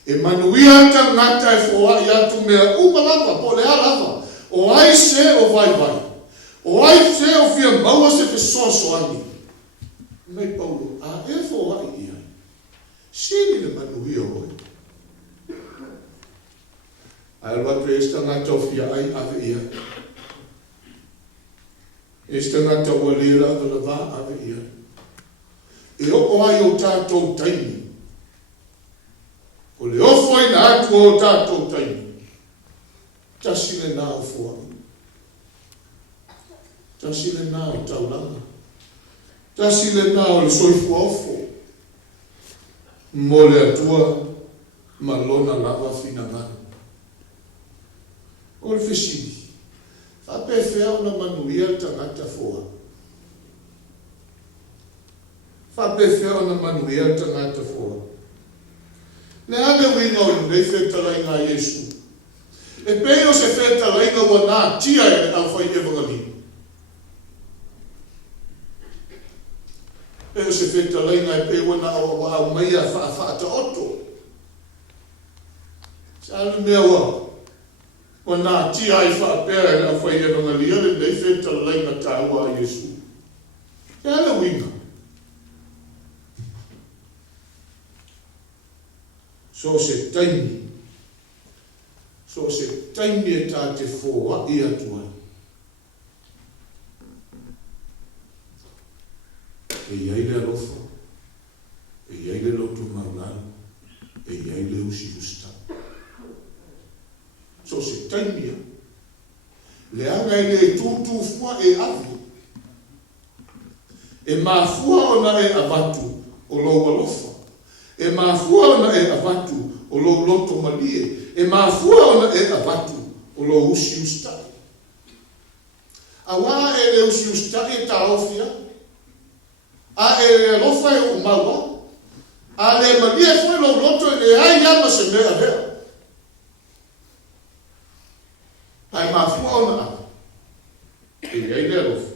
E manuia tangata e foa I atu mea umalava, po lea lava. O ai se o vai. O ai se o fia maua se fesoso ani. Mai Paulo, a e foa I ai. Sini le manuia oi. Ai loa tu esta ngata o fia ai ave ia. Esta ngata o lera ave lava ave ia. E o ai o tātou taimi. O le ofo I na atu o tātou taimi. Tasile nā o fua. Tasile nā o taulanga. Tasile nā o le soifu ofo. Mo le atua malona lava fina ngana. O le fesili. Whape whea ona manuia tangata fua. Whapewhia o na manuia tangata fōa. Le ane winga o nei whetala inga Yesu. E peo se whetala inga wa nā tia e au whai e wangani. Peo se whetala inga e peo na au maia whaata oto. Se alu mea wa nā tia e whaapea e au whai e wangani. Ale nei whetala inga tāua a Yesu. E ane winga. So se taimi e tā te fōa i atua. E iai le alofa, e iai le lotu marunanu, e iai le usi usta. So se taimi e. Le anga e le tūtū fua e avu. E mafua ona e avatu o lou alofa. E mafua ona e avatu o lou loto malie. E mafua ona e avatu o lou usi ustai. Awa e le usi ustai e taofia. A e le lofa e umaua. A le malie foi lou loto e le ai ama se mea vea. Ai mafua ona a. E iai le lofa.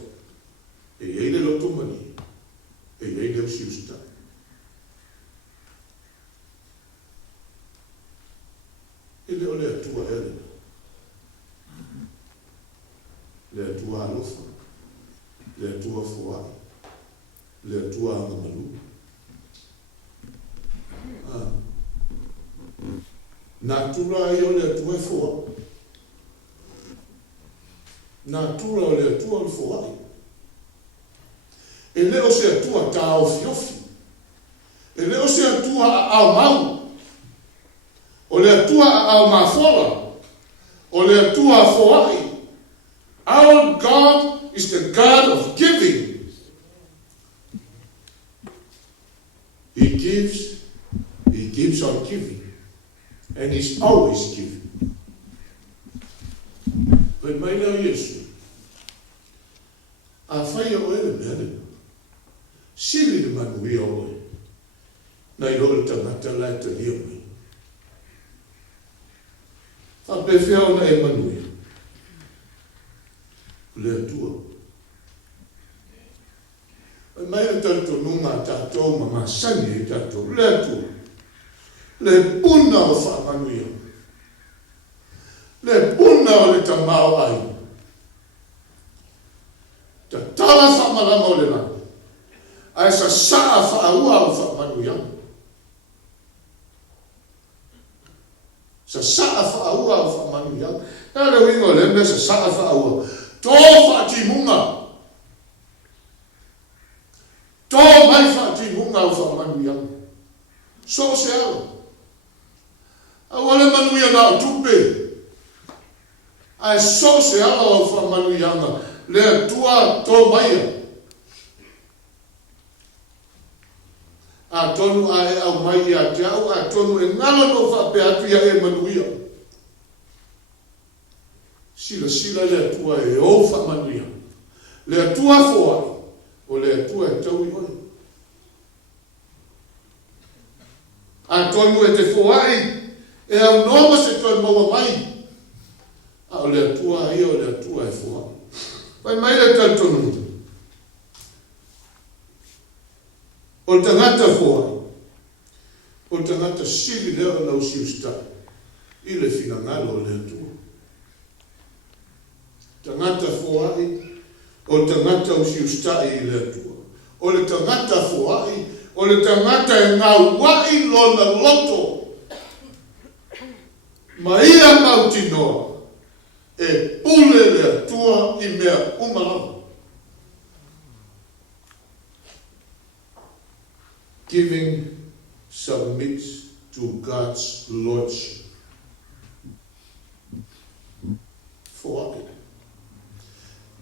E iai le loto malie. E iai le usi ustai. Ele o le atua ele. Le atua alofa. Le atua foai. Le atua angamalu. Natura ai o le atua foa. Natura o le atua foai. E le o se atua ta o fiofi. E le o se atua au mau. O le atua au mafola. O le atua foai. Our God is the God of giving. He gives on giving. And He's always giving. But mai nau Yesu. A whai o ele mea. Sili de manuia o e. Nai role tangata lai te lia mai. Whapewhia o na e manuia. Le atua. Mai o tātou nunga tātou ma masani e tātou. Le atua. Le puna o whamanuia. Le puna o le tamau ai. Ta tala whamarama o le nā. Ai sa saa whaarua o whamanuia. Sa saa whaarua o whamanuia. Nā le wingo le me sa saa whaarua. Tō whaatimunga. Tō mai whaatimunga o whamanuia. So se awa. Awale manuia nā o tupe. Ai so se awa o whamanuia nga. Le atua tō maia. A tonu a e au mai a te au. A tonu e ngalo no whape atu ia e manuia. Sila le atua e o whamanuia. Le atua foai. O le atua e tau i oi. A tonu e te foai. E au noma se toi maua mai. A o le atua ia o le atua e foai. Pai mai le tantonu. O tangata foai. O tangata sili leo lau siustai. I le finangalo o le atua. Tangata foai. O tangata o siustai i le atua. O le tangata foai. O le tangata e ngā wai lona loto. Ma ia mautinoa. E pule le atua i mea umalama. Giving submits to God's lordship. Foai.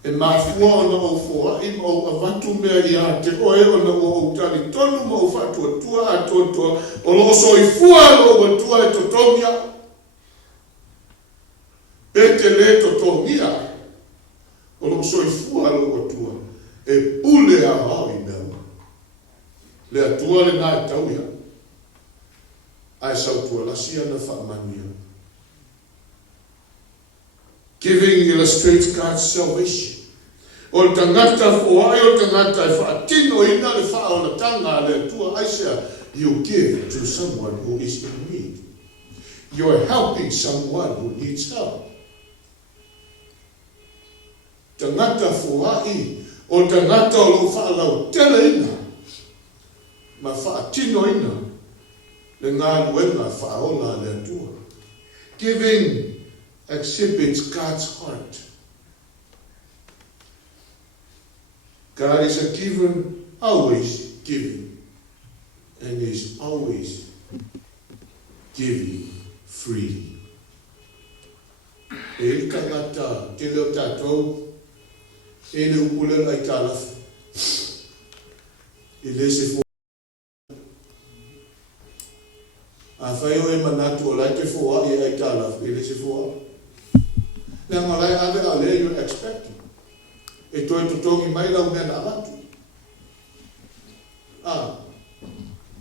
E mafua ona o foai ma o avatu mea ia te oe ona o tali tonu ma o whatua tua a totoa o lo soifua lo watua e totongia. Pete le totongia o lo soifua lo watua e pule a hau i mea. Le atua le nā tau ia. Ai sautua lasi ana whaamanuia. Giving illustrates God's salvation. O le tangata foai o le tangata e whaatino ina le whaonatanga le atua aisea. You give to someone who is in need. You're helping someone who needs help. Tangata foai o tangata o lo whaalau tele ina. Ma whaatino ina. Le ngā luenga whaola le atua. Giving exhibits God's heart. God is a giver, always giving. And is always giving freely. E kangata, te leo tātou, e le upule lai tālafu. E le se fo. A whaio e manatu o lai te fo e ai tālafu, e le se fo. Nā malai ave a le you're expecting. E toi tutongi mai lau mea na amatu.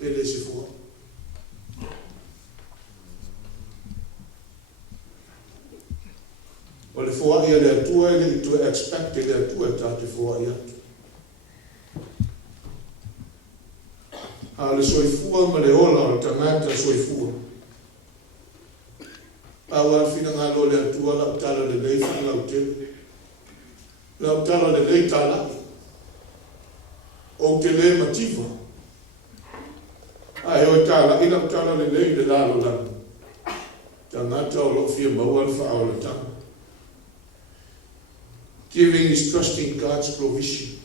E le se fo. O le fo ia le atua e le tu expect le atua e tā te fo ia. A le soifua ma le ola o le tangata soifua. Awa fina ngā lo le atua la utala le lei fina la utele. La utala le lei tāla. O te le mativa. Ai o tāla ina utala le lei le lalo lana. Tangata o lo fia maua le wha o le tanga. Giving is trusting God's provision.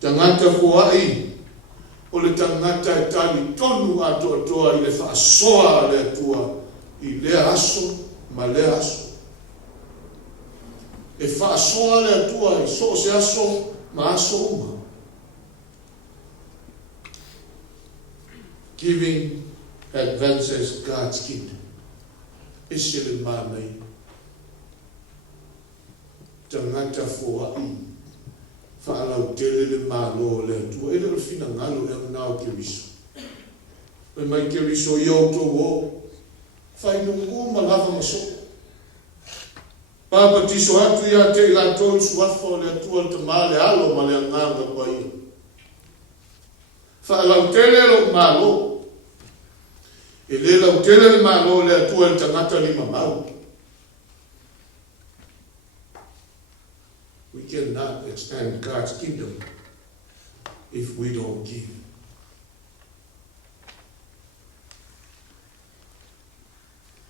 Tangata fuai. O le tangata e tali tonu ato atoa i le whaasoa le atua. I le aso, ma le aso. E whaasoa le atua i so se aso, ma aso uma. Giving advances God's kingdom. E se le mānei. Tangata fuai. Whaalau tele le mālo le atua. E le fina ngalo e nao ke riso. E mai ke riso i auto wo. Whai nungu malawa maso. Papa tiso atu ia te la tolu suafa le atua te male alo ma le anganga pai. Whaalau tele lo malo. E le lau tele le malo le atua le tangata ni mamau. We cannot extend God's kingdom if we don't give.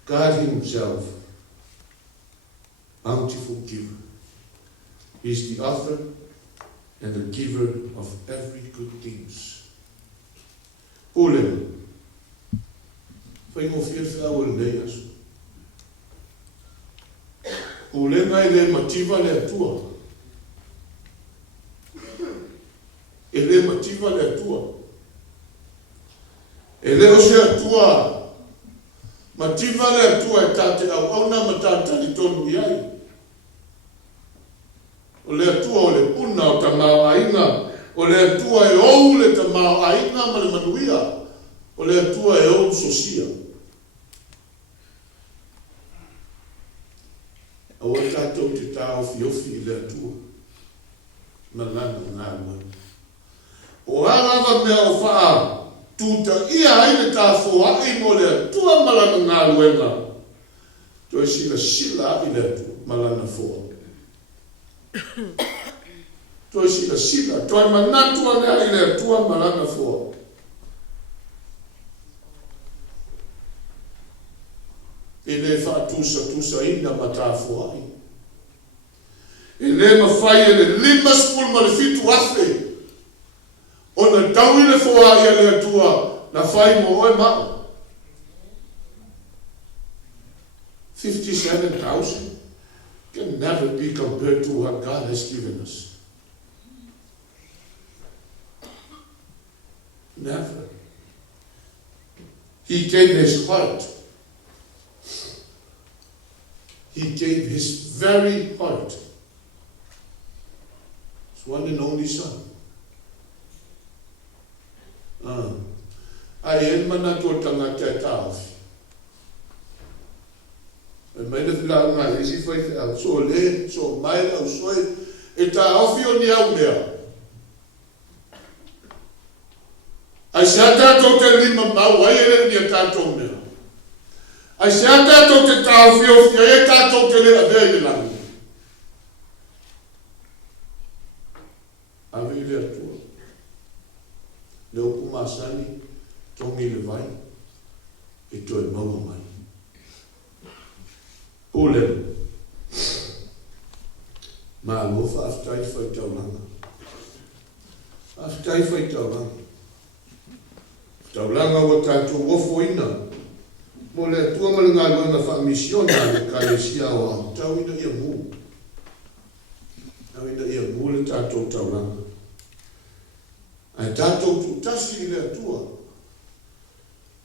God himself, bountiful giver, is the author and the giver of every good things. Pulega. Fai mo fia whao le nei aso. Pulega i le mativa le atua. E le mativa le atua. E le o se atua. Mativa le atua e tate au na matata li tonu iai. O le atua o le puna o tamao ainga. O le atua e ou le tamao ainga ma le manuia. O le atua e ou sosia. Au e tatou te tau fiofi i le atua. Malana ngā ua. O alava mea o whaa. Tuta ia haine tā whoai mo le tua malana ngā luenga. Toi sila i le malana whoa. Toi sila. Toi manatua ngā i le tua malana whoa. E le tusa ina ma tā whoai. E le mawhai e le 5 ma le fitu afe. O na taui le whoa ia le atua, na whai mo oe mao. 57,000 can never be compared to what God has given us. Never. He gave his heart. He gave his very heart. His one and only son. Ai mana tō tanga te tāwhi. E mai na whila ngā isi whai te au. So le, so mai au soe. E tā awhi o ni au mea. Ai se a tātou te lima mau, ai ere ni a tātou mea. Ai se a tātou te tāwhi o whia, e tātou te lera vea i langi. Awe i lea tua. Leo kumasani, tongi le vai, e toi maua mai. Pulega. Ma lofa aftai whai tauranga. Aftai whai tauranga. Tauranga o tātou wofo ina. Mo le tua malanga luenga whamisiona le kālesia o au. Tau ina ia mū. Tau ina ia mū le tātou tauranga. Ai tātou tūtasi le atua.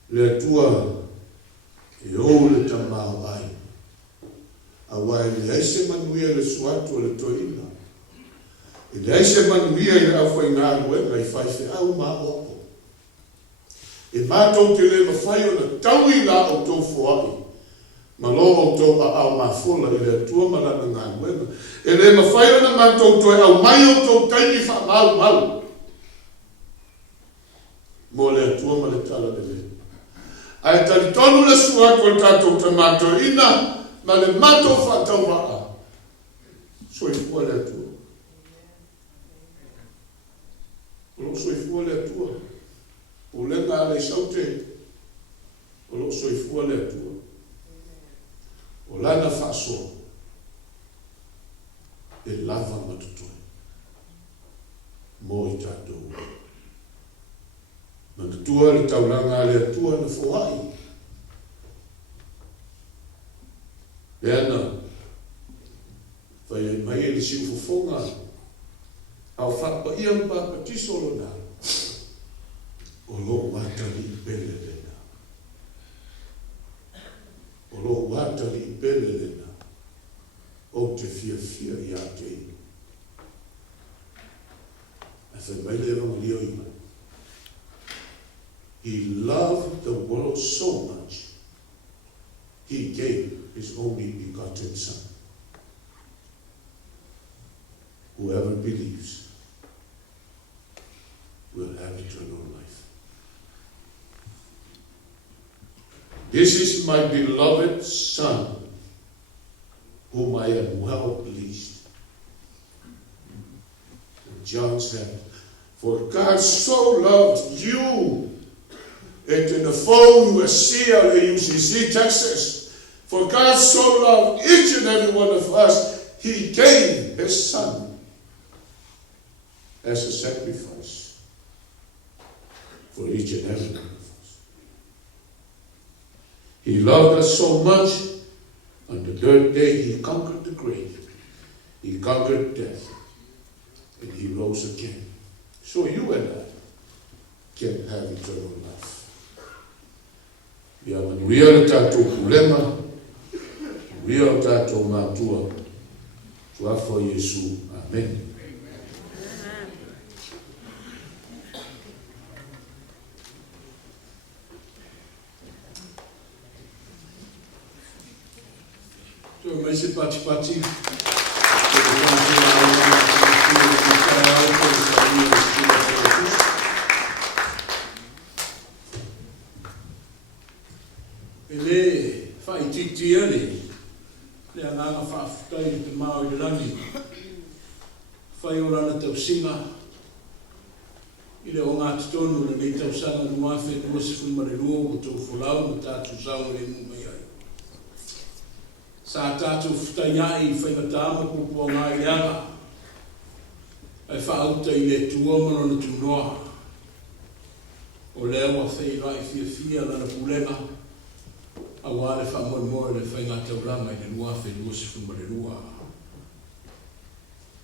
Le atua e ou le tamau ai. Awai le aise manuia le suatu le toina. E le aise manuia i le awhai ngā luenga i whaife au mā oko. E mātou te le mawhai o na taui la o tō fuai. Ma lo o tō a au mā fola i le atua malana ngā luenga. E le mawhai o na mātou toi au mai o tō taini wha mau mau. Mo le atua ma le tala le le. Ai tali tonu le suatu o tātou te mātou ina. Ma le mato whatau raa. Soi fua le atua. Olo soi fua le atua. Pulega le Saute. Olo soi fua le atua. O lana whaso. E lava matutoi. Mo i tātou. Matatua le taulanga le atua na fuai. Peana, whai mai e le siufofonga, au whapa ia mpapa tisolo nā, o lo watari I pele lena. O lo watari I pele lena, o te fia I a tei. A whai mai le wanga lio I mai. He loved the world so much, He gave His only begotten Son. Whoever believes will have eternal life. This is my beloved Son, whom I am well pleased. And John said, for God so loved you. Etena phone Sia le UCC Texas. For God so loved each and every one of us, He gave His Son as a sacrifice for each and every one of us. He loved us so much, on the third day He conquered the grave. He conquered death. And He rose again. So you and I can have eternal life. Ia manuia le tātou pulega, ria o tātou mātua, tuafa Iesu. Amen. So mai se pati. Ele fai titi ele le anga whaafutai te mao I rangi fai o rana tau singa I le o ngā tutonu le nei tau sanga no mawhi no se fumare rua o tau wholau na tātou zao le mu mai ai sa tātou futai ai fai matama kukua ngā I anga ai whaauta I le tua mano na tunoa o lea wa whai rai fia lana pulega awale fa mo le Faiga taulanga I le lua fe lua sifu le lua.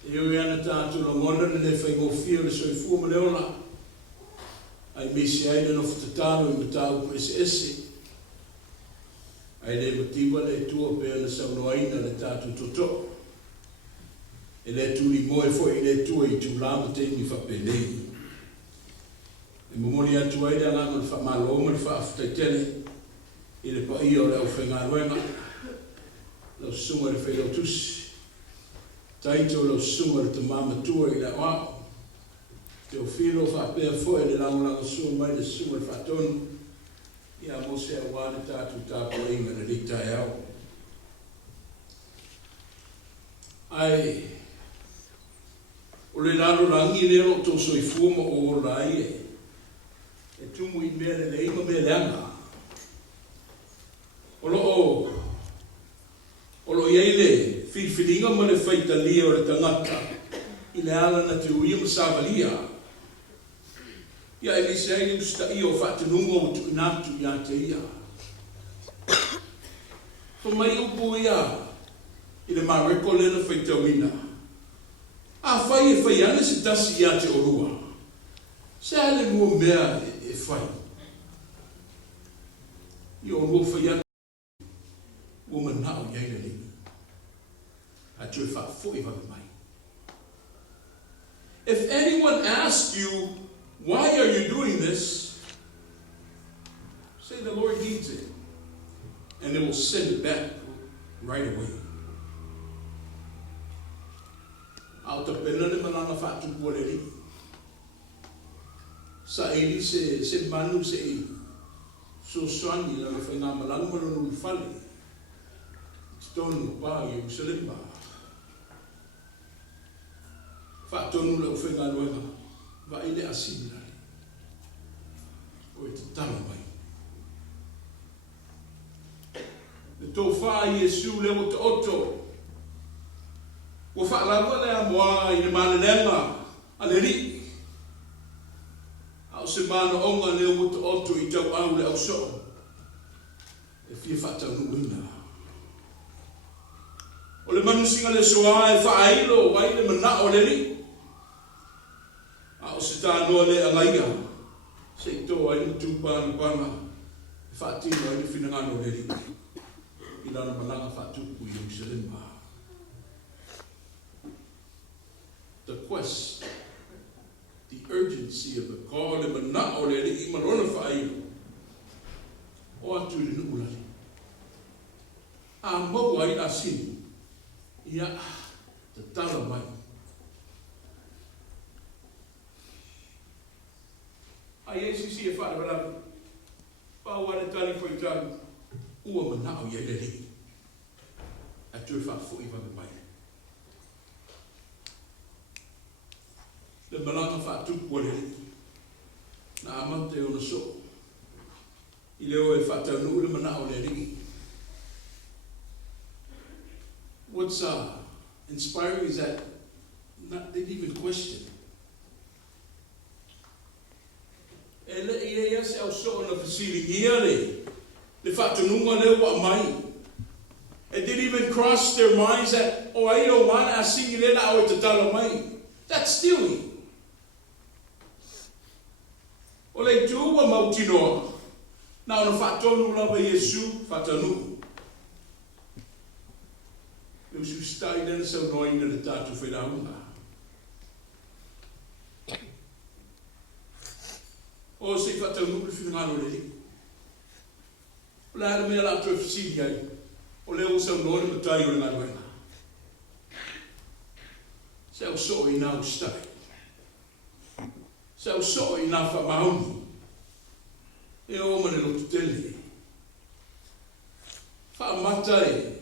E o ana tātou la ngona le Faiga fia le soifua ma le ola. Ai mesi ai le nofu tatalo I matau po ese. Ai le matiwa le tua pe ana saunoaina le tātou toto. E le tuli moe fo I le tua I tūlama te ni whapelei. E momoni atu ai da ngā wha malo le wha aftaitele. I le pa ia o le au whenga ruenga. Lau sunga le whai lau tusi. Taito lau sunga le te mamatua i le wao. Te o whiro wha pēr fōe le laulanga sunga mai le sunga le wha tonu. Ia mo se a wāne tātu tāpua inga le rita e au. Ai, o le lalo rangi le ro tō soi fuama o rai e. E tumu I mea le leima mea leanga. O lo iei le whiwhiringa ma le whaitalia o le tangata I le ala na te uia ma savalia. Ia e mi se ai usta I o whatenunga o tu inatu I ate ia. Ko mai upo ia I le mareko le na whaitawina. A whai e whai ane se tasi I ate orua. Se ale mua mea e whai. I o rua whai ane. Woman now yailani. I drew fat 40 of mine. If anyone asks you, why are you doing this? Say the Lord needs it. And it will send it back right away. Out of Benani Malanga Fatu Poleri. Sa Edi se Manu se so Swani, la Fena Malanga Fali. Tonu pa I Jerusalem ba. Fa tonu le ofenga luenga. Va ile asina. O te tama mai. Le tō wha Yesu le o te oto. Wa fa lava le amoa I le malelenga. Ale ri. Au se mana onga le o te oto I tau au le au so. E fia fa tau nuina. O le manusinga le soa e whaailo wai le mana o le li. A o se tānoa le angaia. Se I tō ai ni tūpāna pana. E whaatino ai ni whinangano le li. I lana malanga whaatupu I Jerusalem. The quest, the urgency of the call le mana o le li I marona whaailo. O atu I le nukulari. A mau ai a sini. Ia, te tala mai. Ai esi si e whaarewala. Pau ane tali fo I tau. Ua manao ia le ri. A tue whaafo I wame mai. Le malanga whaatupu le ri. Na amante o na so. I leo e whaatanu le manao le ri. What's inspiring is that they didn't even question. Ele ia se au so na fasili here le fatununga le wa mai. It didn't even cross their minds that oh I don't want to see le la o te tala mai. That's stealing. Ole tu wa mautino. Na ona fatonu lava Yesu fatanu. Eu sou stai nele seu nome nele tatu foi da uma. O se fata no final dele. O lá me lá tu fisi aí. O leu seu nome no taio na noite. Seu só e não stai. Seu só e não fa mauni. Eu me lo tutele. Fa matai.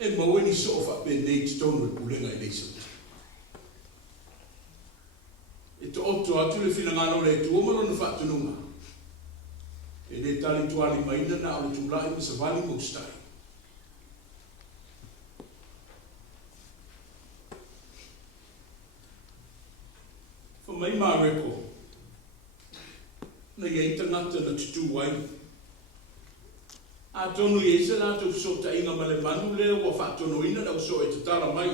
E maweni sofa pe nei tonu Pulega I Saute. E to oto atu le whinangano le tu omaro na whatununga. E le tali tuali maina na o le tūlai ma sa wali mōstai. Fa mai mā reko. Na iei tangata na tutu wai. A tonu I esa la tu so ta inga male manu le wa fa tonu ina la so e te tala mai.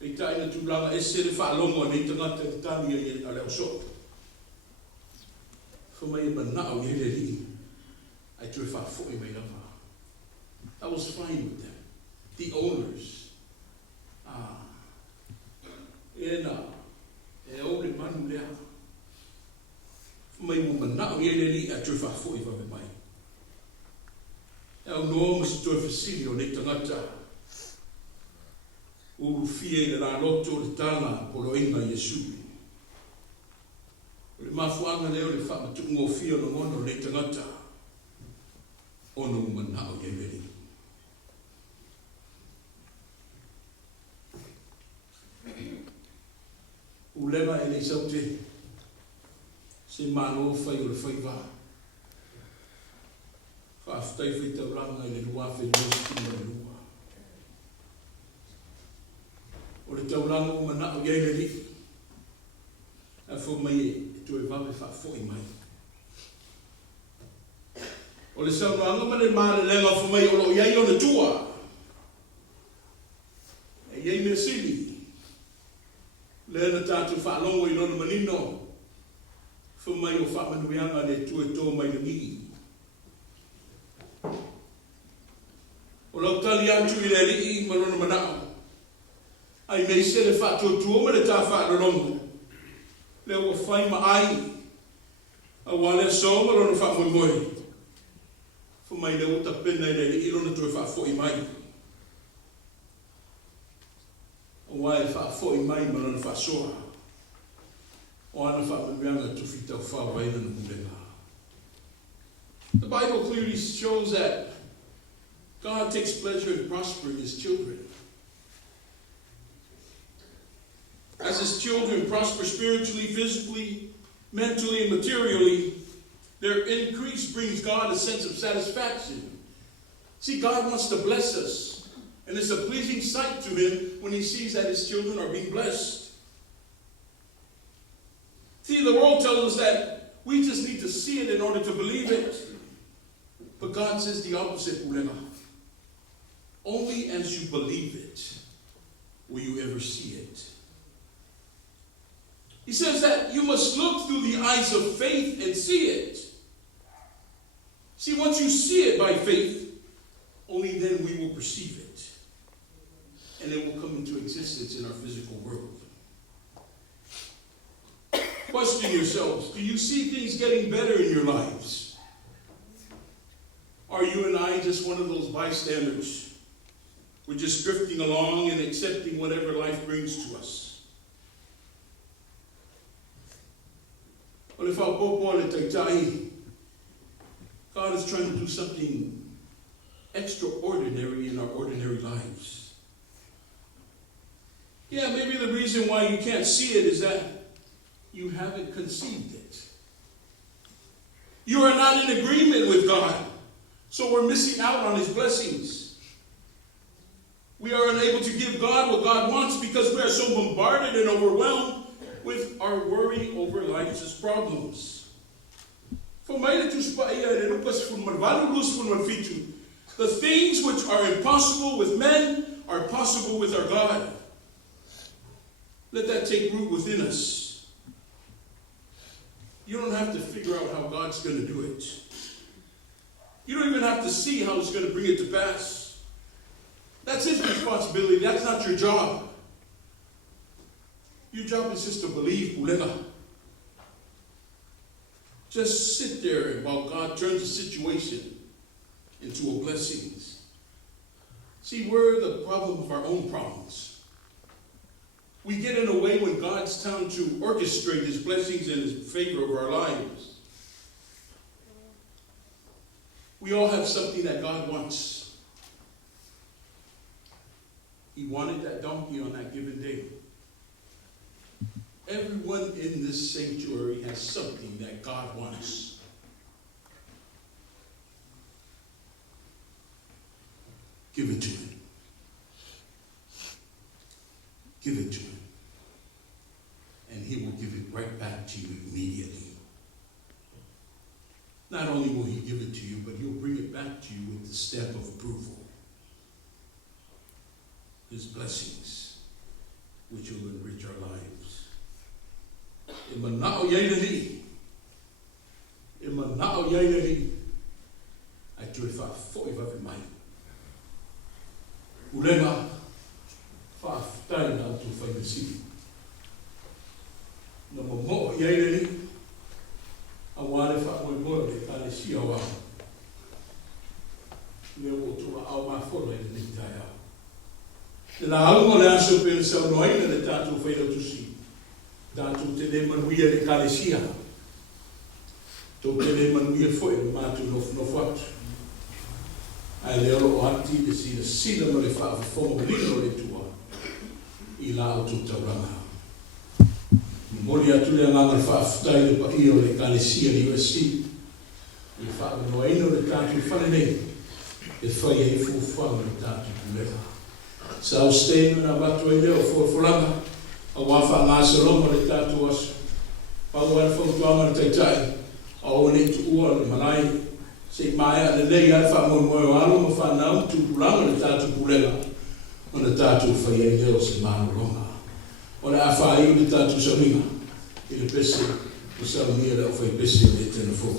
E ta ina tu langa e se le fa longo nei tangata te tali e ale so. Fa mai e mana o le ri. I drew fa fo I mai lava. I was fine with them. The owners. Ena. E e o le manu lea. Mai mo mana o ele li a tui whafo I wame mai. E au noa mo si toi whasili o nei tangata. Uru fie le la loto le tala polo inga Yesu. O le mafuanga leo le whamatu ngō fia no ngono nei tangata. Ono mana o ele li. Pulega ele Saute se malo fai o le Faiga. Whaaftai whi tauranga I le rua whi rosi ki le rua. O le tauranga o mana o iei le li. A fo mai e tue wawe whaafoi mai. O le sauranga ma le mare lenga fo mai o lo iei o le tua. E iei me sili. Le tatu whaalongo I lona manino. Fu mai o whaamanuianga le tue tō mai na ngi. O lau tali atu I le li ma lona manao. Ai mei se le whaatotua ma le tā whaalongo. Le ua whai ma ai. A wale so ma lona whaamoimoi. Fu mai le uta pena I le li lona tue whaafoi mai. O wai whaafoi mai ma lona whaasoa. O ana whaamanuianga tuwhi tau whawaina na Pulega. The Bible clearly shows that God takes pleasure in prospering His children. As His children prosper spiritually, physically, mentally, and materially, their increase brings God a sense of satisfaction. See, God wants to bless us, and it's a pleasing sight to Him when He sees that His children are being blessed. See, the world tells us that we just need to see it in order to believe it. But God says the opposite, Pulega. Only as you believe it will you ever see it. He says that you must look through the eyes of faith and see it. See, once you see it by faith, only then we will perceive it. And it will come into existence in our physical world. Question yourselves, do you see things getting better in your lives? Are you and I just one of those bystanders? We're just drifting along and accepting whatever life brings to us. Well, if our popo le taitai, God is trying to do something extraordinary in our ordinary lives. Yeah, maybe the reason why you can't see it is that you haven't conceived it. You are not in agreement with God, so we're missing out on His blessings. We are unable to give God what God wants because we are so bombarded and overwhelmed with our worry over life's problems. The things which are impossible with men are possible with our God. Let that take root within us. You don't have to figure out how God's going to do it. You don't even have to see how He's going to bring it to pass. That's His responsibility. That's not your job. Your job is just to believe, Pulega. Just sit there while God turns the situation into a blessing. See, we're the problem of our own problems. We get in a way when God's time to orchestrate His blessings and His favor over our lives. We all have something that God wants. He wanted that donkey on that given day. Everyone in this sanctuary has something that God wants. Give it to Him. Give it to Him. And He will give it right back to you immediately. Not only will He give it to you, but He'll bring it back to you with the stamp of approval. His blessings, which will enrich our lives. Imanao yainali. Imanao yainali. I do it for 45 mai. Pulega. Whaaftai na atu whainasi. na mo ia ile a wale fa mo le ka le sia wa le o tu au ma fo le ni tai la au le aso pe se no ai le tatu fa ile tu si tatu te le manuia le ka le sia to te le manuia fo le ma tu no fat ai le o ati de si le mo le fa fo mo le tua i la o tu tauranga mori atu le nganga le whaafutai le pa i o le kalesia ni USC. I whaamanoa ino le tātu whane nei. E whai e fuwhanga le tātu Pulega. Saute na watu e leo fuwhoranga. A wafa ngāsa longa le tātu asu. Pau ar whautuama le taitai. A o ne tu ua le manai. Se maia le lei ar whaamoe alo ma whanau tu pulanga le tātu Pulega. O le tātu whai e leo se mano longa. O le awha i o le tātu saminga, i le pese, o saminga le awha i pese o le Etena fō.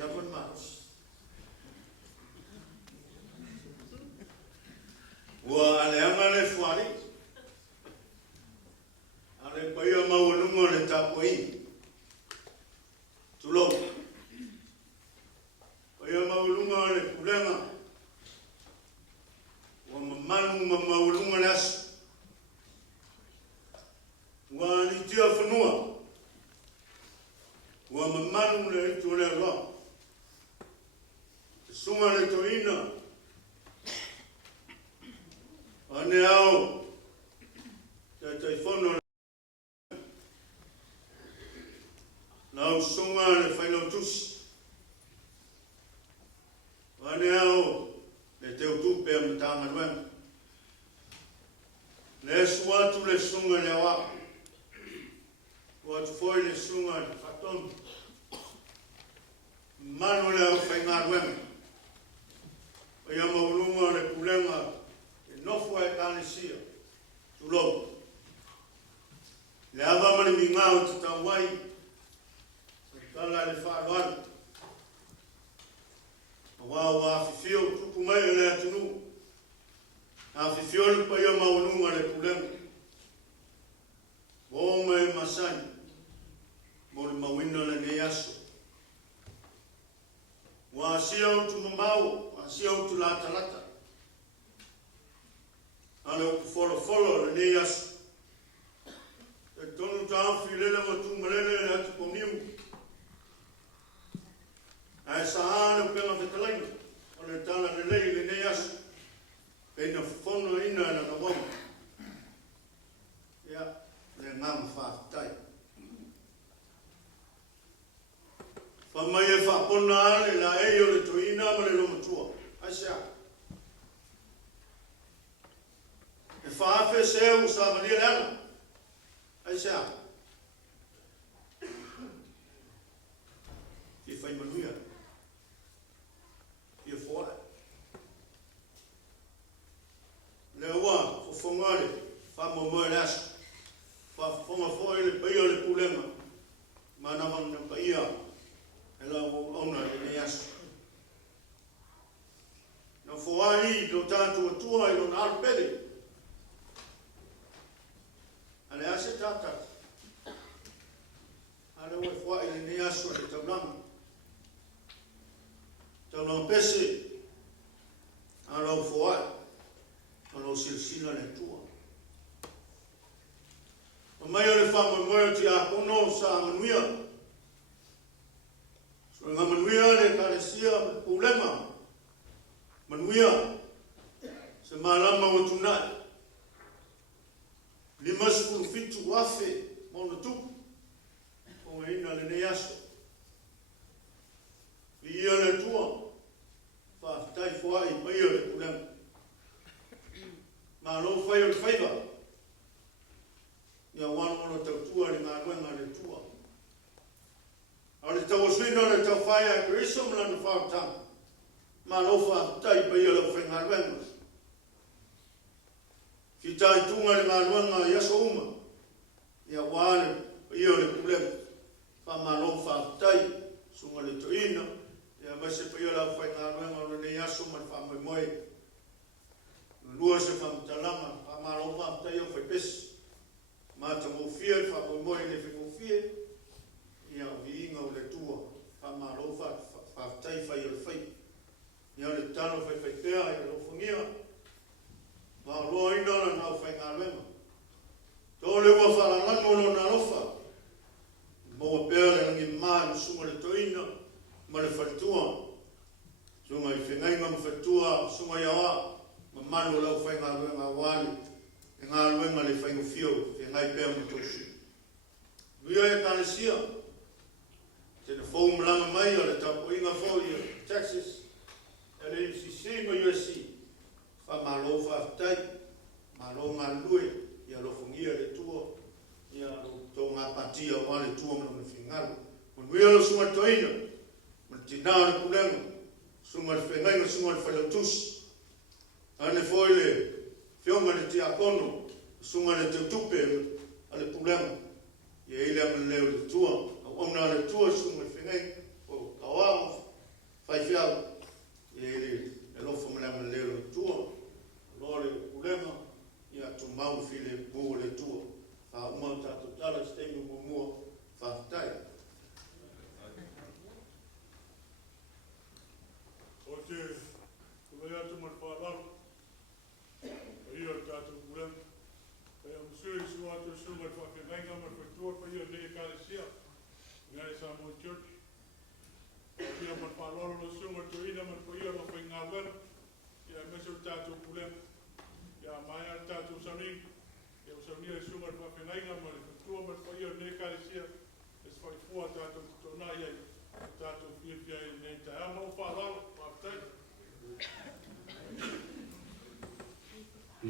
na pun mas. Wa ale amale fuari. Ale paya maulungo le tapoi. Tulo. Paya maulungo le Pulega. Wa mamanu maulungo le asu. Wa ni tia funua. Wa mamanu le tu le lo. Sunga le toina. Ane au. Te fono Lau sunga le whainotusi. Wane au le te utupe a matanga nuema. Le suatu le sunga le awa. Watu foi le sunga le whatonu. Manu le au whainga nuema. Ia maulunga le Pulega e nofua e kānesia. Tulo. Le awa mani mingau te tawai. Kala le whaarwari. Wa fifio tupu mai le atunu. A fifio le paia maununga le Pulega. Wo mai masai. Mo le mawina le ne aso. Wa asia utu mamau. Wa asia utu la talata. Ale uku folo le ne aso. E tonu tāwhi lele matu malele le atu poniu. Ai sahane o penga whetalaina, o le tala le lei le nei asu, pei na whono ina na na wama. Ia, le ngama whaatai. Whamai e whapona ale la e o le toina ma le lomatua. Ai sea. E whaafe seu sa malia le ana. Ai sea. Ki whaimanuia. Ia fora. Le ua, fofongale, whamomoe le asu. Whafonga foi le paia le Pulega. Mana mana paia. E la ona le ne asu. Na foai do tātua tua i lona arpele. Ale ase tata. Ale ue foai le ne asu le tablama. Tau pese, alau foai, alau silsila le tua. O mai o le whamoimoe ti a kono sa manuia. So ngā manuia le kāresia Pulega. Manuia, se malama o tunai. Lima skulu fitu wafe, mauna tuku. O ina le ne aso. Ia le tua, whaatai fuai, mai o le Pulega. Mā lo whai o le Faiga. Ia wano tau tua le ngā nuenga le tua. A le tau suina le tau whai a Kristo mlana whaatanga. Mā lo whaatai mai o le whai ngā nuenga. Ki tai tunga le ngā nuenga i aso uma. Ia wale, mai o le Pulega. Mā lo whaatai, sunga le toina. Ia mai se pia la whai ngā ruenga o nei aso mai whamoimoe. Lua se whamtalama, whamaro whamtai o whai pesi. Mata ngofia, whamoimoe le whingofia. Ia vi inga o le tua, whamaro whamtai whai o le whai. Ia le tano whai whai pēa, ia lo whangia. Mā loa ina na nā whai ngā ruenga. Tō le ua whalalano no nā rofa. Moa pēa le ngi maa sunga le toina. Ma le whatua, sunga i whengainga ma whatua, sunga i awa, ma manu lau whainga ruenga wali, e ngā ruenga le whainga whio, whengai pēr ma tosu. Ria e kānesia, te ne whau mlanga mai o le tapo inga whau i Texas, e le UCC ma USC, wha ma lo whaatai, ma lo ngā lue, ia lo whangia le tua, ia lo tō ngā patia wale tua mna me whingaru. Ria lo sunga toina, tina le Pulega, sunga le whengainga, sunga le whalautusi. Ane foi le whionga le tia kono, sunga le te tupe a le Pulega. Ia ile ama leo le tua, a ona le tua sunga le whengainga, o kawao, church. Ia man whalolo no sunga tu ina man po ia no whai ngā wera. Ia meso tātou Pulega. Ia mai ar tātou sani. Ia usani e sunga pa whenaiga ma le whatua man po ia ne kāresia. Es whai fua tātou tona ia. Tātou whiawhia i nei tai. Amo whalalo, whaftai.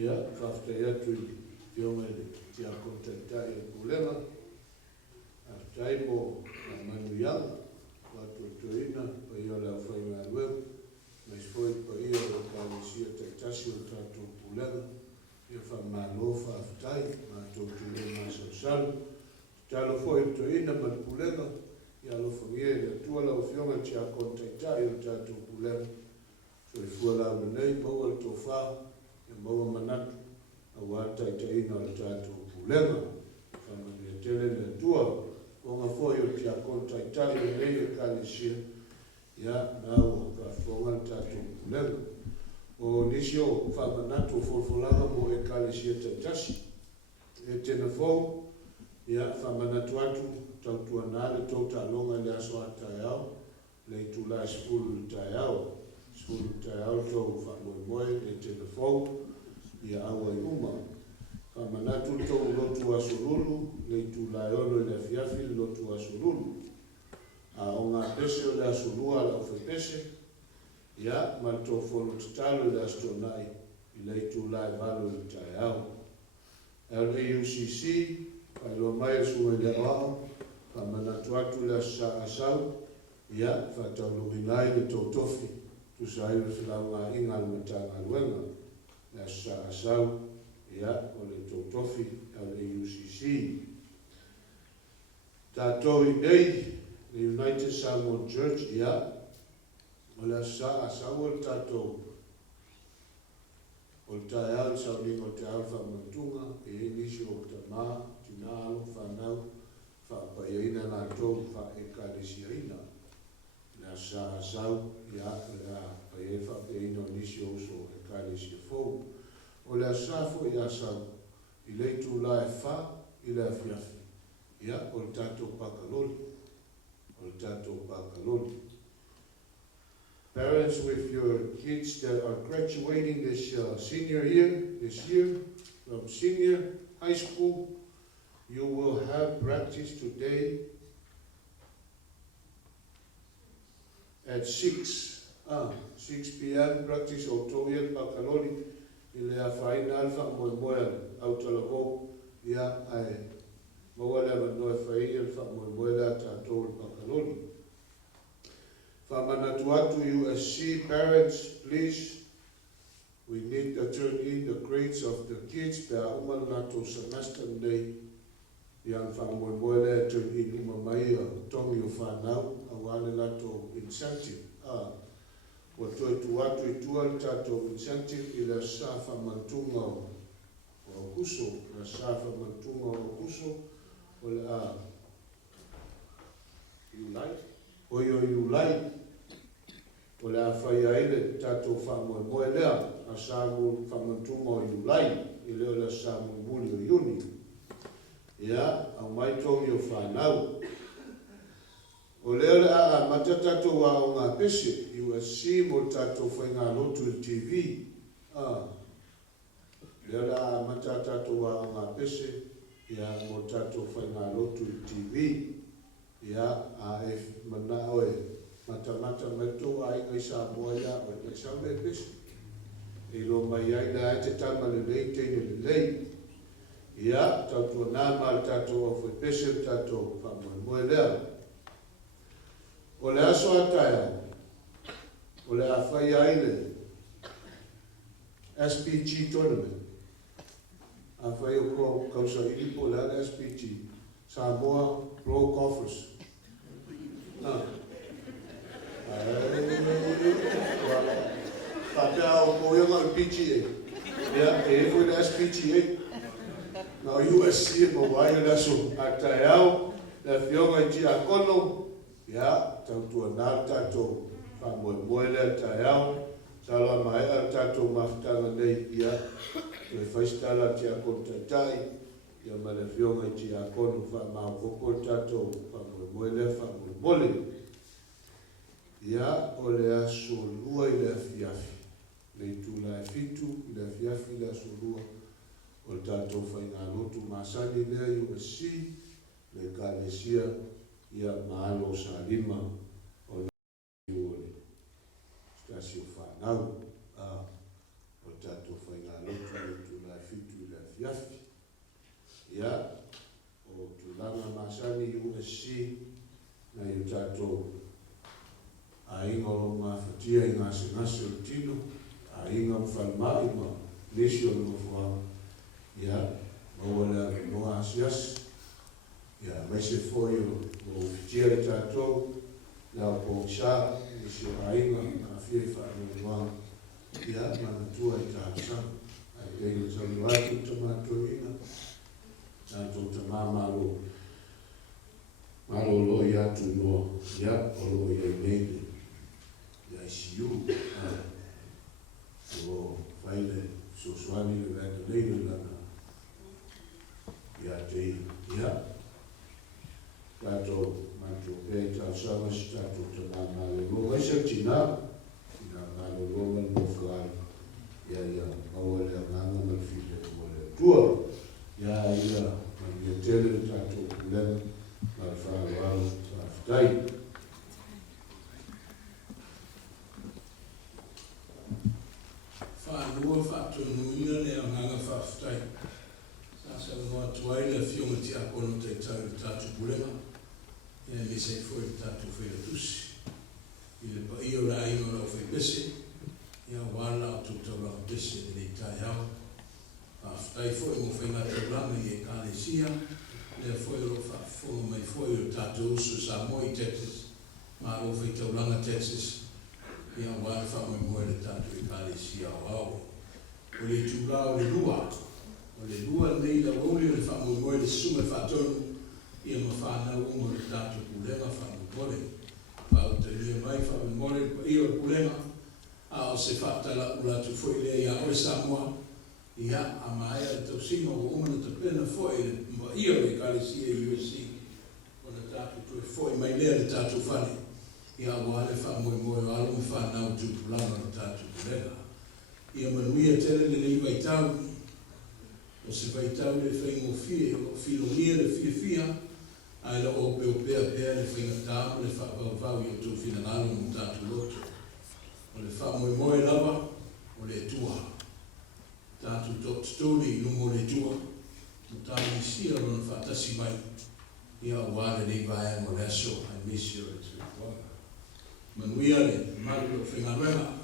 Ia, whaftai atu i Fiongere tia kontaktai e Pulega. A tai mo a manu ianga. Watu tuina pa ia la whai ngā weu. Mas foi pa ia o kāresia te tasi o tātou Pulega. Ia wha malo whaftai, ma tōtu e māsausalu. Talo foi tuina ma Pulega. Ia lo whangia ia tuala o Fiongere tia kontaktai o tātou Pulega. So e fuala o nei, maua tō wha, e maua manatu. A wata i te ina o tātou Pulega. Whamani e tele le tua. O ngā whoi o tia konta i tai o nei e kāresia. Ia, nāua ka whonga tātou Pulega. O nisi o whamanatu wholwholanga mo e kāresia te tasi. E tēnā whou. Ia, whamanatu atu. Tautua nāre tau tā longa le aso a tai au. Le tu la spulu tai au. Spulu tai au tau whamoe moe e tēnā whou. Ia awa i uma. Whamanatu tau lotu asurulu, le tu lai ono i le fiafi lotu asurulu. A o ngā pese o le asurua la uwhi pese, ia ma tō wholo tatalo i le astonai i le tu lai valo i tai au. LAUCC, pai lo mai asua i le ao, whamanatu atu le asau, ia whataulunginai le tō tofi, tu sa iwe whilau ngā inga almatanga luenga. Le asau, ia, o le tōtofi, LAUCC. Tātou i nei, le United Samoan Church, ia, o le asau o le tātou. O le tai au, sauninga o te alfa mantunga, e inisi o te mā, tina alu, whanau, whapaia nā tōu, wha e kāresia ina. Le asau, ia, le paia whapaia o nisi o so e kāresia fōu. O le asafo i asau, i leitu la e wha, i le afiafi. Ia, o le tātou pakaloli. O le tātou pakaloli. Parents with your kids that are graduating this senior year, from senior high school, you will have practice today at 6 p.m. Practice o toia pakaloli. I le awhaina alfa moe moe au talavou, ia ai maua lewa noe whaia alfa moe lea tātou le pakaloli. Whamanatu atu USC parents, please, we need to turn in the grades of the kids pea umal nato semester nei. Ian moe lea turn in uma mai tongi o whanau, awane nato incentive. O toi tu atu i tua le tātou incentive i le safa mantunga o kuso, le safa mantunga o kuso, o le iulai, o i o iulai, o le a whai aile tātou whamoe moe lea, a samu whamantunga o iulai, i leo le samu muli o iuni. Ia, au mai tongi o whanau. O leo le a matatato wa o ngā pese, USC mo tato whai ngā lotu i TV. Leo le a matatato wa o ngā pese, ia mo tato whai ngā lotu i TV. Ia a e mana oe, mata meto a ingai sa moa ia o e sa me pese. E lo mai ai na e te tama le lei, teine le lei. Ia, tautua nā ma tato o whai pese tato whamoe moe lea. O le aso ataia, o le a whai aile, SPG tournament. A whai o ko kausa ilipo le ale SPG, Samoa Pro Golfers. Whapea o ko ianga o PGA. Ia, e fwoi le SPGA. Na o USC e mo wai le aso ataia au, le fionga i tia kono, ia, tautua nā tātou whamoe lea tai au, tala mai a tātou mawhitanga nei ia, le whaistala tia kontaitai, ia ma le whionga i tia konu whamau koko tātou whamoe lea whamoe mole. Ia o le aso lua i le afiafi. Le tula e fitu i le afiafi le aso lua. O le tātou whainga lotu masani lea i o si le kālesia ia maalo sa lima o le iole. Stasi o whanau o tātou whainga lotu le tula e fitu i le afiafi. Ia o tulanga masani i o si na i o tātou a inga o ngā whatia i ngase ngase o tino, a inga o whanmai ma nesi o ngā whua, ia, mawala noa asias, ia, maise foi o whitia i tātou, ia o pōksa, nesi o a inga, a whia i whanau, ia, mana tua i tātsa, a kei tau atu tamato ina, tātou tamamalo, malo lo i atu noa, ia, o lo i neile, ICU, o faile soswani le vata leile lana ia te ia tato manto pe tau sama si tato tamama le lo esa tina malo lo man mo fai ia mawale nganga man fite mole tua ia man tele tato len mal fa wal aftai whanua whātunuia le anganga whawhtai. Sasa noa tuai le whionga ti akono te tau tātu Pulega. Ia me se foi tātu whaila tusi. I le pa io la ingo rau whai bese. Ia wala o tūtauranga bese le tai hau. Whawhtai foi mo whainga tauranga i e kālesia. Le foi ro whawhonga mai foi o tātu usu Samoa i Texas. Ma ro whai tauranga Texas. Ia wala whamoi moe le tātu i kālesia o au. O le tūra o le lua. O le lua nei la woli o le whamoi moe le sume whatonu. Ia ma whanau umo le tātu Pulega whamoi moe. Pau te lia mai whamoi moe ia o Pulega. A o se whatala ula tu foi le ia o Samoa. Ia a mai a tau sino o umana te pena foi le ia o le kālesia i USC. O le tātu tu e foi mai lea le tātu whane. Ia wale whamoi moe o alo me whanau tūpulanga o tātu Pulega. Ia manuia tele le lei vaitau. O se vaitau le whaingo fie, o filonia le fia. Ai la ope o pea le whainga tāma le whawau i o tū whina ngalo mo tātu loto. O le whamoi moe lava, o le tua. Tātu tōtoni i lumo le tua. Mo tātu i sia rona whatasi mai. Ia wale nei vae mo le aso, ai misi o le tūpulanga. Manuia le maru o whingarewa,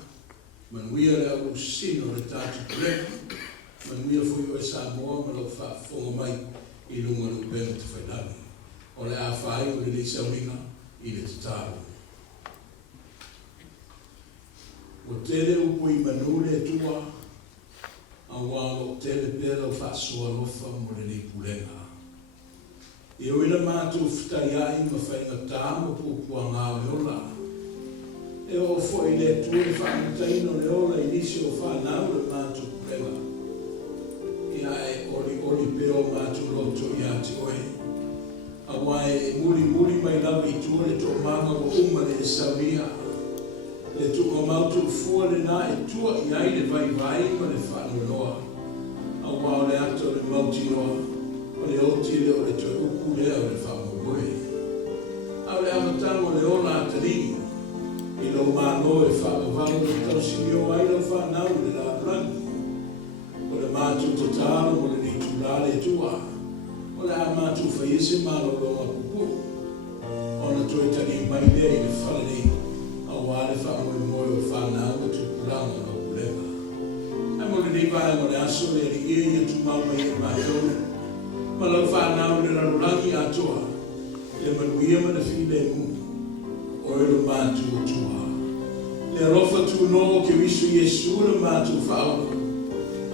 manuia le au sino le tātu Pulega, manuia fui o e Samoa ma lau whafonga mai i lunga lu pēna te whainami. O le a whai o le li sauringa i le tataru. O tele upo i manu le tua, a walo tele pēla o whasua lofa mo le li Pulega. I o ina mātou whitai ai ma whainga tāma pūpua ngā o ola. E o foi le tue whanutaino le ola i nisi o whanau le mātou Pulega. Ia e oli peo mātou loto i ati oe. A wae e muli mai lawa i tua le tō manga o uma le sauria. Le tuka mautu fua le nā e tua i ai le vai ma le whanau noa. A wao le ato le mauti noa. O le oti le o le toi uku lea o le whanau moe. A le amatango le ola atari. I lau māno e whaavavango le tau sinio ai lau whanau le la rangi. O le mātou tataro mo le nitu lale tua. O le a mātou whaiese mālo longa pupu. O na toi tani mai lea i le whanani. A wale whaamoi moe o whanau e tupuranga no Pulega. Ai mo le nivae mo le aso le li ia i atu mau mai e mātou. Ma lau whanau le rarurangi atoa. Le manuia ma na while mu. O e lo mātou tua. Le rofa tu no ke wisu Yesu le mātou whaua.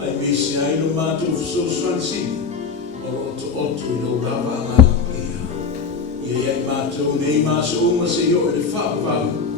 Ai mesi ai lo mātou so swansini. O oto i lo rava ngā ia. Ia iai mātou nei māsa uma se yo e le whaua rava.